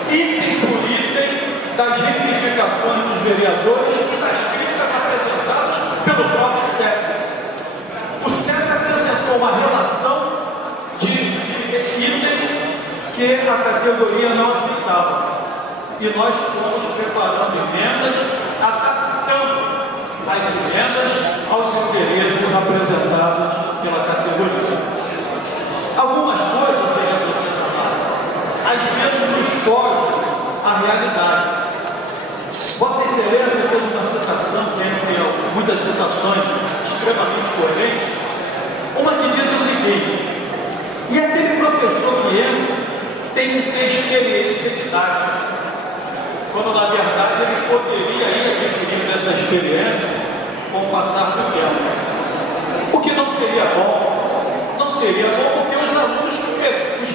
item por item, das reivindicações dos vereadores e das críticas apresentadas pelo próprio SEB. O SEB apresentou uma relação de itens que a categoria não aceitava. E nós fomos preparando emendas, adaptando as emendas aos interesses apresentados pela categoria. Algumas coisas, vereador Senador, às vezes nos fogem a realidade. Vossa Excelência fez uma citação, entre muitas citações extremamente coerentes, uma que diz o seguinte: e aquele professor que entra tem que ter experiência didática, quando na verdade ele poderia ir adquirindo essa experiência com o passar do tempo. O que não seria bom. Não seria bom porque os alunos os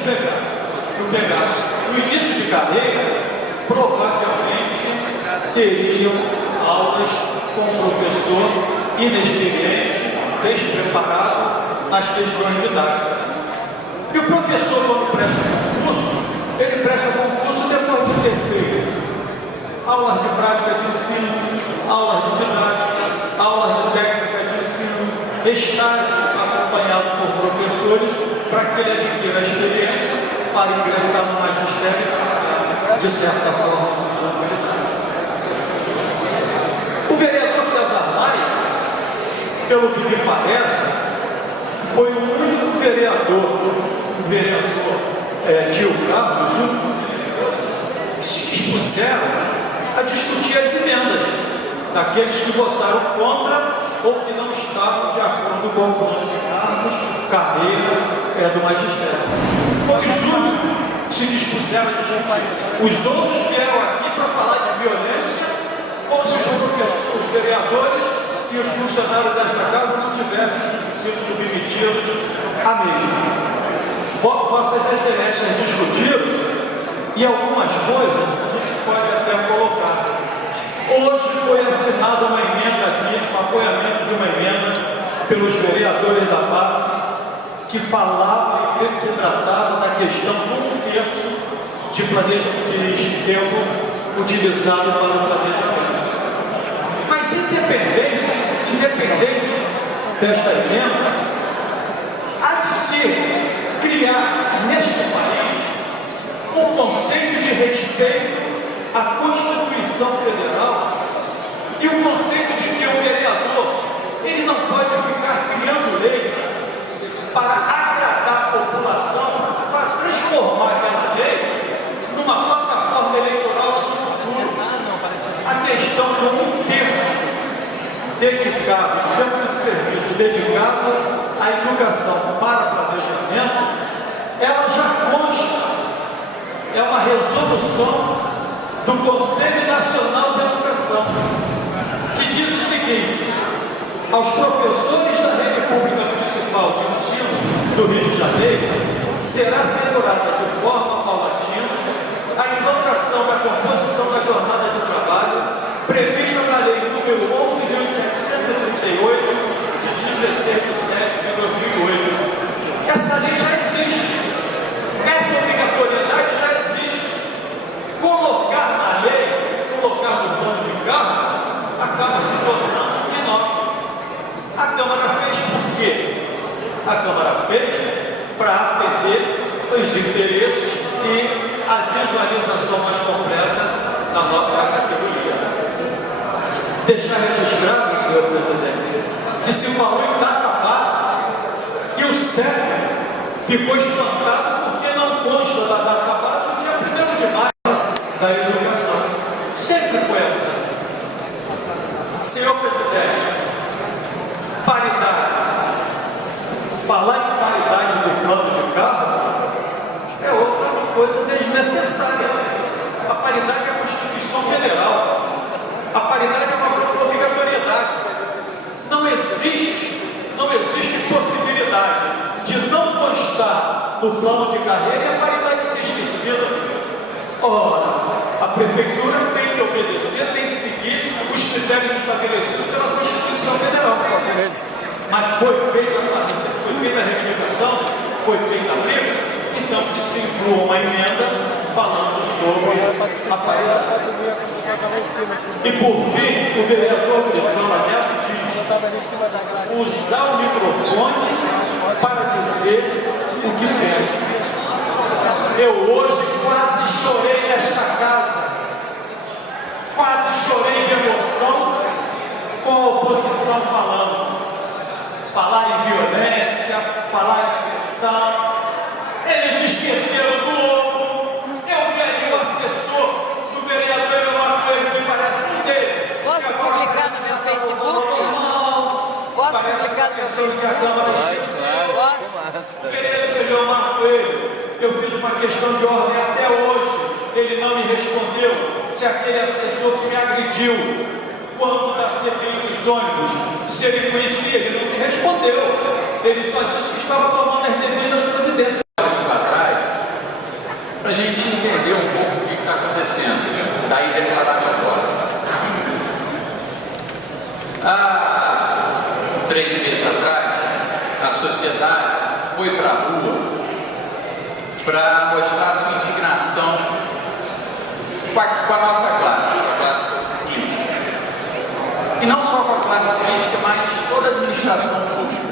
pegassem. No início de carreira, provavelmente teriam aulas com um professor inexperiente, despreparado nas questões didáticas. E o professor, quando presta concurso, ele presta concurso depois de ter feito aulas de prática de ensino, aulas de didática, aulas de técnica de ensino, estágio acompanhado por professores para que ele adquira a experiência para ingressar no magistério de certa forma. O vereador César Maia, pelo que me parece, foi o único vereador, o vereador Tio Carlos, que se dispuseram a discutir as emendas daqueles que votaram contra ou que não estavam de acordo com o plano de cargos, carreira do magistério. Foi os únicos se dispuseram a discutir. Os outros vieram aqui para falar de violência, como se os vereadores e os funcionários desta casa não tivessem sido submetidos à mesma. Vossas Excelências discutiram e algumas coisas a gente pode até colocar. Hoje foi assinada uma emenda aqui, um apoiamento de uma emenda pelos vereadores da base, que falava e que tratava da questão do terço de planejamento de tempo utilizado para o planejamento. Mas independente desta emenda, há de se criar neste país um conceito de respeito à Constituição Federal e o conceito de que o vereador ele não pode ficar criando lei para agradar a população, para transformar aquela lei numa plataforma eleitoral do futuro. A questão de um terço dedicado, dedicado à educação para planejamento, ela já consta, é uma resolução do Conselho Nacional de Educação, que diz o seguinte: aos professores da rede pública municipal de ensino do Rio de Janeiro será assegurada de forma paulatina a implantação da composição da jornada de trabalho prevista na Lei número 11.738, de 16 de setembro de 2008. Essa lei já existe. Essa obrigatoriedade já existe. Colocar na lei, colocar no plano de carro, acaba se tornando inócuo. A Câmara fez por quê? A Câmara fez para atender os interesses e a visualização mais completa da nova categoria. Deixar registrado, senhor presidente, que se falou em database e o CEP ficou espantado porque não consta da database no dia 1º de maio da educação. Sempre foi assim. Senhor presidente, paridade. Falar em paridade do plano de carro é outra coisa desnecessária. A paridade é a Constituição Federal. A paridade é uma obrigatoriedade. Não existe possibilidade de não constar no plano de carreira e a paridade ser esquecida. Ora, a prefeitura tem que obedecer, tem que seguir os critérios estabelecidos pela Constituição Federal. Mas foi feita a reivindicação, foi feita a briga, então que se inclua uma emenda falando sobre a paridade. E por fim, o vereador Gustavo Neto diz: usar o microfone para dizer o que pensa. Eu hoje quase chorei nesta casa, quase chorei de emoção com a oposição falando. Falar em violência, falar em agressão. Eles esqueceram do ovo. Eu vi ali o assessor do vereador Leonardo, que parece um deles. Posso publicar no meu Facebook? Posso publicar no meu Facebook? Posso? O vereador Leonardo, eu fiz uma questão de ordem até hoje. Ele não me respondeu se aquele assessor que me agrediu quando da CPI dos ônibus, se ele conhecia, ele não me respondeu. Ele só disse que estava tomando as devidas providências. Para trás, para a gente entender um pouco o que está acontecendo, daí declarar meu voto. Há 3 meses atrás, a sociedade foi para a rua para mostrar a sua indignação com a nossa classe, a classe política. E não só com a classe política, mas toda a administração pública.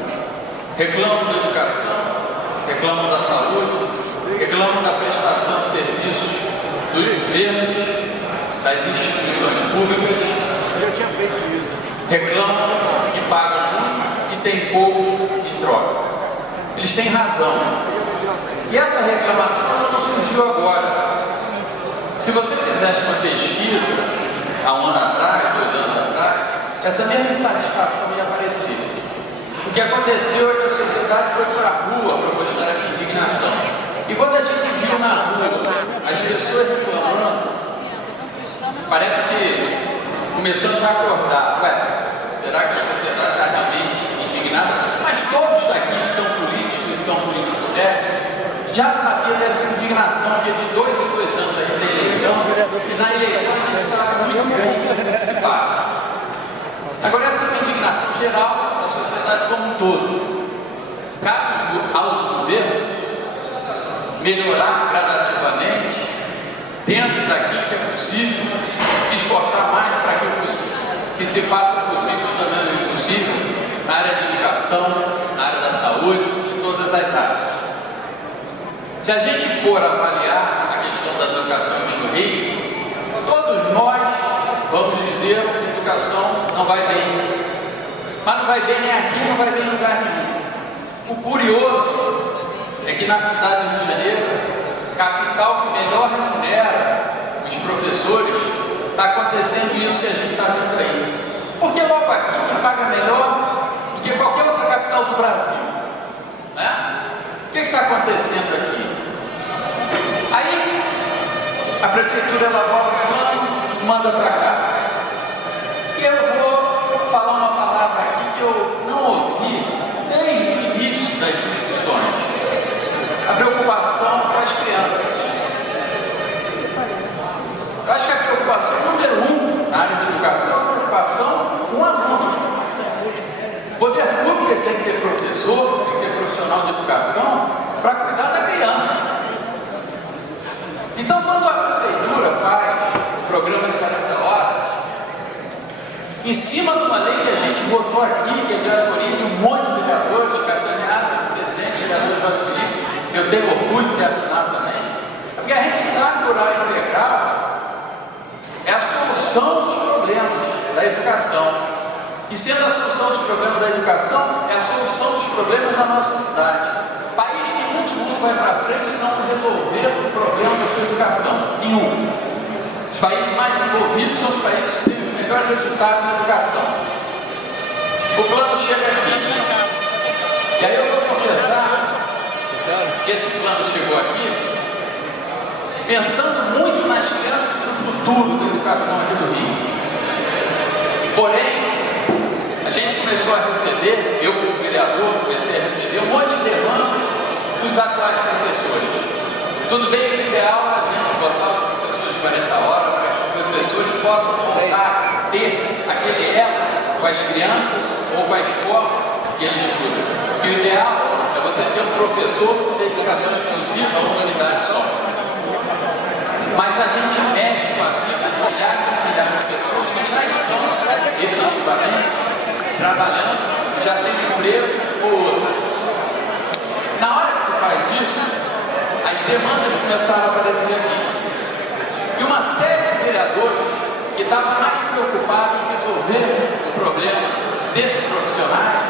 Reclamam da educação, reclamam da saúde, reclamam da prestação de serviços dos governos, das instituições públicas. Eu tinha feito isso. Reclamam que pagam muito e tem pouco em troca. Eles têm razão. E essa reclamação não surgiu agora. Se você fizesse uma pesquisa há um ano atrás, 2 anos atrás, essa mesma insatisfação ia aparecer. O que aconteceu é que a sociedade foi para a rua para mostrar essa indignação. E quando a gente viu na rua parece que começamos a acordar. Ué, será que a sociedade está realmente indignada? Mas todos daqui que são políticos e são políticos sérios já sabiam dessa indignação, que de 2 em 2 anos aí tem eleição, e na eleição a gente sabe muito bem o que se passa. Agora, essa é uma indignação geral da sociedade como um todo. Cabe aos governos melhorar gradativamente, dentro daquilo que é possível, se esforçar mais para que se faça possível também o impossível, na área da educação, na área da saúde, em todas as áreas. Se a gente for avaliar a questão da educação aqui no Rio, todos nós vamos dizer que a educação não vai bem. Mas não vai bem nem aqui, não vai bem em lugar nenhum. O curioso é que na cidade do Rio de Janeiro, capital que melhor remunera os professores, está acontecendo isso que a gente está vendo aí. Porque logo aqui quem paga melhor do que qualquer outra capital do Brasil. Né? O que está acontecendo aqui? Aí a prefeitura elabora um plano, manda para cá. E eu vou falar uma palavra aqui que eu não ouvi desde o início das discussões. A preocupação com as crianças. Eu acho que a preocupação número 1 na área da educação é a preocupação com o aluno. O poder público tem que ter professor, tem que ter profissional de educação para cuidar da criança. Então, quando a prefeitura faz o programa de 40 horas, em cima de uma lei que a gente votou aqui, que é de autoria de um monte de vereadores, capitaneado pelo presidente, o vereador Jorge Felipe, que eu tenho orgulho de ter assinado também, é porque a gente sabe que o horário integral é a solução dos problemas da educação. E sendo a solução dos problemas da educação, é a solução dos problemas da nossa cidade. País nenhum do mundo vai para frente se não resolver o problema da sua educação. Nenhum. Os países mais envolvidos são os países que têm os melhores resultados na educação. O plano chega aqui. E aí eu vou confessar que esse plano chegou aqui pensando muito nas crianças do futuro da educação aqui do Rio. Porém, a gente começou a receber, eu como vereador comecei a receber um monte de demandas dos atuais professores. Tudo bem que o ideal é a gente botar os professores de 40 horas para que os professores possam voltar a ter aquele elo com as crianças ou com a escola que eles estudam. Porque o ideal é você ter um professor com dedicação exclusiva a uma unidade só. Mas a gente mexe com a vida de milhares e milhares de pessoas que já estão efetivamente trabalhando, já tem um emprego ou outro. Na hora que se faz isso, as demandas começaram a aparecer aqui. E uma série de vereadores que estavam mais preocupados em resolver o problema desses profissionais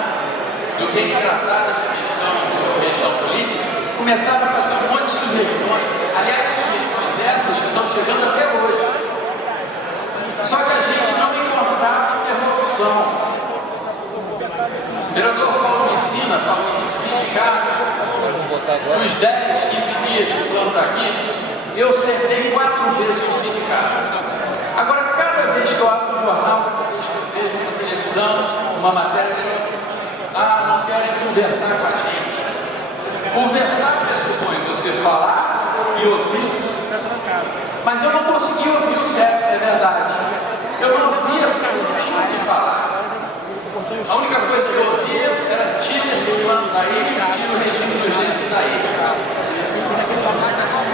do que em tratar dessa questão política, começaram a fazer um monte de sugestões. Aliás, sugestões essas que estão chegando até hoje. Só que a gente não encontrava interlocução. O vereador Paulo Ensina falou dos sindicatos, uns 10, 15 dias que o plano está aqui, eu sentei 4 vezes com o sindicato. Agora, cada vez que eu abro um jornal, cada vez que eu vejo uma televisão, uma matéria, não querem conversar com a gente. Conversar pressupõe você falar e ouvir, mas eu não consegui ouvir o certo, é verdade. Eu não ouvia porque eu não tinha o que falar. A única coisa que eu ouvia era tira esse plano daí, tira o regime de urgência daí.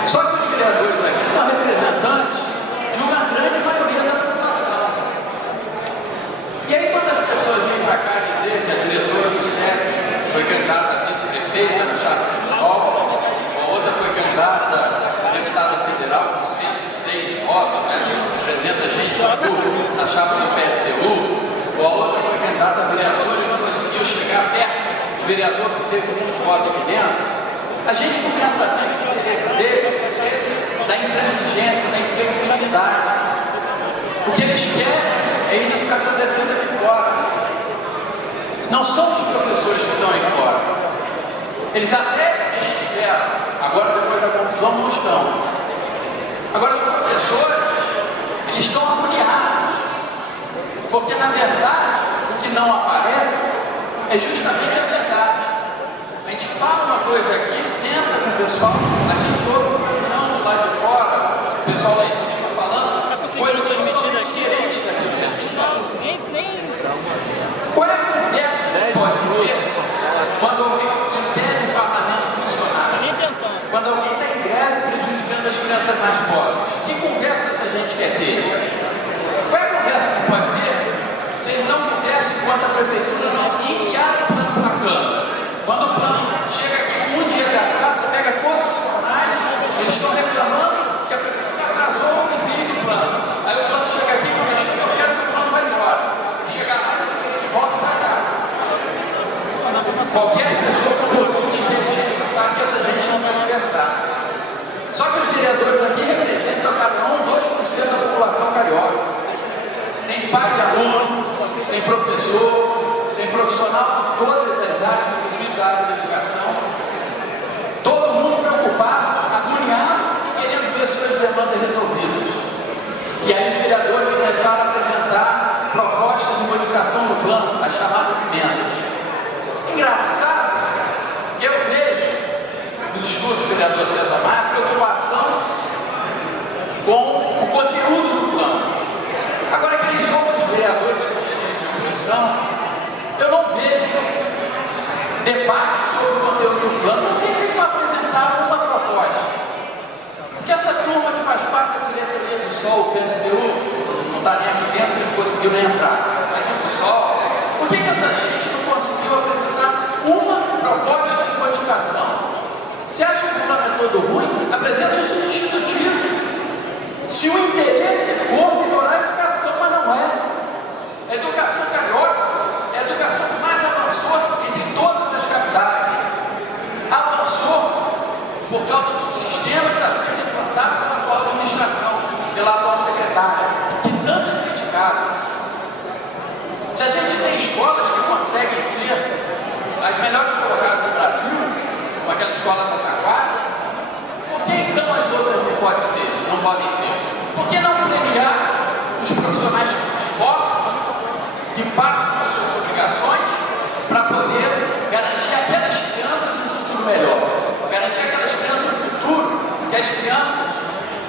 Só que os vereadores aqui são representantes de uma grande maioria da população. E aí quando as pessoas vêm para cá dizer que a diretora do SEC foi candidata a vice-prefeita na chapa do Sol, a outra foi candidata a deputada federal com 106 votos, né? Representa gente na chapa do PSTU, ou a outra foi candidata a vereadora e não conseguiu chegar perto do vereador que teve muitos votos aqui dentro. A gente começa a ter o interesse deles, o interesse da intransigência, da inflexibilidade. O que eles querem é isso que está acontecendo aqui fora. Não são os professores que estão aí fora. Eles até estiveram, agora depois da confusão não estão. Agora os professores, eles estão Porque, na verdade, o que não aparece é justamente a verdade. A gente fala uma coisa aqui, senta com o pessoal, a gente ouve um programa do lado de fora, o pessoal lá em cima falando coisas totalmente diferentes daquilo que a gente falou. Qual é a conversa que pode ter quando alguém impede o parlamento funcionar? Quando alguém está em greve prejudicando as crianças mais pobres? Que conversas a gente quer ter? Qual é a conversa que pode ter se ele não conversa enquanto a prefeitura não enviar o plano para a Câmara? Quando o plano chega aqui com um dia de atraso, você pega todos os jornais, eles estão reclamando que a prefeitura atrasou o envio do plano. Aí o plano chega aqui, quando chega, eu quero que o plano vá embora. Chega lá, eu quero que volte para cá. Qualquer pessoa com um pouquinho de inteligência sabe que essa gente não vai conversar. Só que os vereadores aqui representam cada um 2% da população carioca. Tem pai de aluno, tem professor, tem profissional de todas as áreas, inclusive da área da educação. Todo mundo preocupado, agoniado e querendo ver suas demandas resolvidas. E aí os vereadores começaram a apresentar propostas de modificação do plano, as chamadas emendas. Engraçado que eu vejo no discurso do vereador César Maia preocupação com o conteúdo do plano. Agora, aqueles outros vereadores que se dizem de oposição, eu não vejo debate sobre o conteúdo do plano. Por que eles não apresentaram uma proposta? Porque essa turma que faz parte da diretoria do SOL, o PSTU, não está nem aqui dentro, não conseguiu nem entrar. Mas o SOL, por que essa gente não conseguiu apresentar uma proposta de modificação? Você acha que o plano é todo ruim? Apresenta o substitutivo. Se o interesse for melhorar a educação, mas não é. A educação carioca é a educação que mais avançou entre todas as capitais. Avançou por causa do sistema que está sendo implantado pela atual administração, pela atual secretária, que tanto é criticado. Se a gente tem escolas que conseguem ser as melhores colocadas do Brasil, como aquela escola da Taquara, por que então as outras não podem ser? Por que não premiar os profissionais que se esforçam, que passam as suas obrigações para poder garantir aquelas crianças um futuro melhor? Garantir aquelas crianças um futuro que as crianças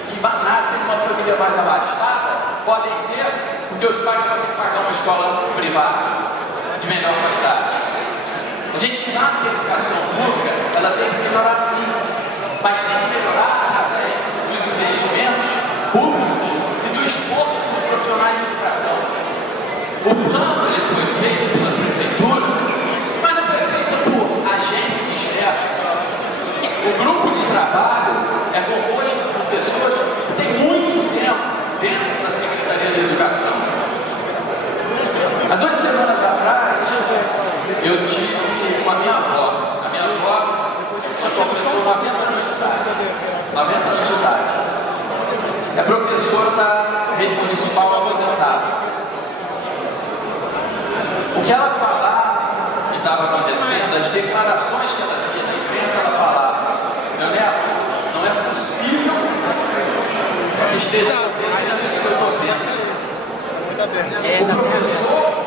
que nascem numa família mais abastada podem ter, porque os pais podem pagar uma escola privada de melhor qualidade. A gente sabe que a educação pública ela tem que melhorar sim, mas tem que melhorar através dos investimentos públicos e do esforço dos profissionais de educação. O plano ele foi feito pela prefeitura, mas não foi feito por agentes externos. O grupo de trabalho é composto por pessoas que têm muito tempo dentro da Secretaria de Educação. Há 2 semanas atrás, eu tive com a minha avó. A minha avó, ela completou 90 anos de idade. 90 anos de idade. É professora da rede municipal aposentada. O que ela falava que estava acontecendo, as declarações que ela via na imprensa, ela falava: meu neto, não é possível que esteja acontecendo isso que eu estou vendo. O professor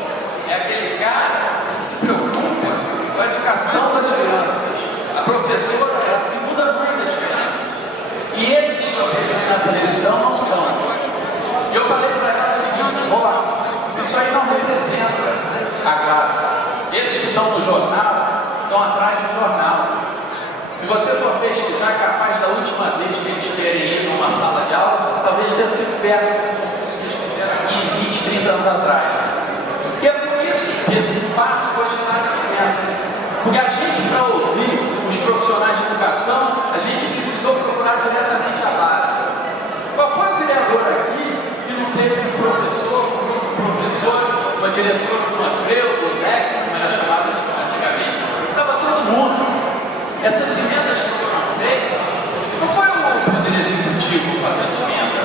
é aquele cara que se preocupa com a educação das crianças. A professora é a segunda mãe das crianças. E esses que eu vejo na televisão não são. E eu falei para ela o seguinte: isso aí não representa a classe. Esses que estão no jornal, estão atrás do jornal. Se você for pesquisar, capaz da última vez que eles querem ir numa sala de aula, talvez tenha sido perto do que eles fizeram há 15, 20, 30 anos atrás. E é por isso que esse impasse foi gerado aqui dentro. Porque a gente, para ouvir os profissionais de educação, a gente precisou procurar diretamente a base. Qual foi o vereador aqui que não teve um professor, um grupo de professores, uma diretora do Andreu, do técnico, como era chamado antigamente? Estava todo mundo. Essas emendas que foram feitas, não foi o Poder Executivo fazendo emenda,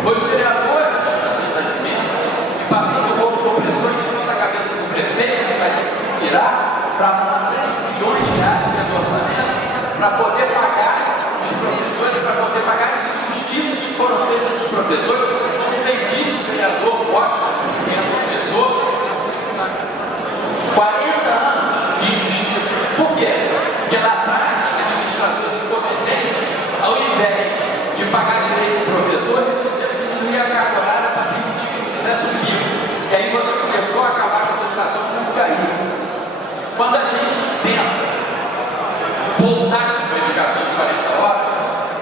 foi os vereadores fazendo as emendas e passando o rolo compressor em cima da cabeça do prefeito, que vai ter que se virar para mandar 3 bilhões de reais de orçamento para poder pagar os professores, para poder pagar as injustiças que foram feitas dos professores, como bem disse o vereador Costa,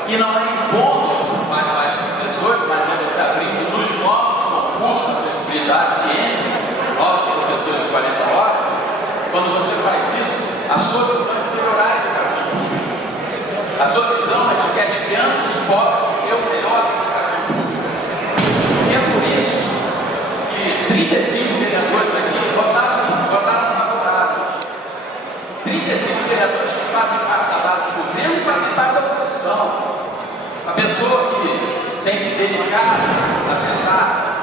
E não é impondo mais professores, mas é você abrindo nos novos concursos a possibilidade que entre novos professores de 40 horas. Quando você faz isso, a sua visão é de melhorar a educação pública. A sua visão é de que as crianças possam ter o melhor da educação pública. E é por isso que 35 vereadores aqui votaram favoráveis. 35 vereadores que fazem parte da base do governo e fazem parte da oposição. A pessoa que tem se dedicado a tentar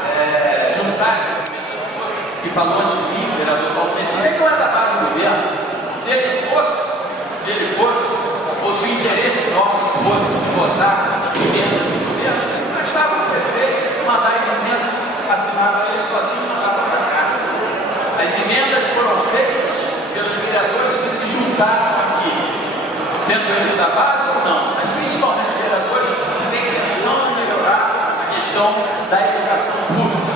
juntar essas pessoas que falou antes de mim, o vereador Paulo Messias, ele não é da base do governo. Se ele fosse, ou se o interesse nosso fosse votar em emendas do governo, nós estávamos perfeitos, mandar as emendas assinadas ele sozinho e mandar para casa. As emendas foram feitas pelos vereadores que se juntaram aqui, sendo eles da base ou não, mas principalmente os vereadores que têm intenção de melhorar a questão da educação pública,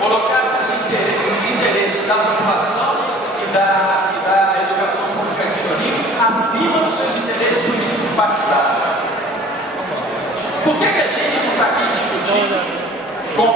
colocar os interesses da população e da educação pública aqui no Rio acima dos seus interesses políticos partidários. Por que a gente não está aqui discutindo com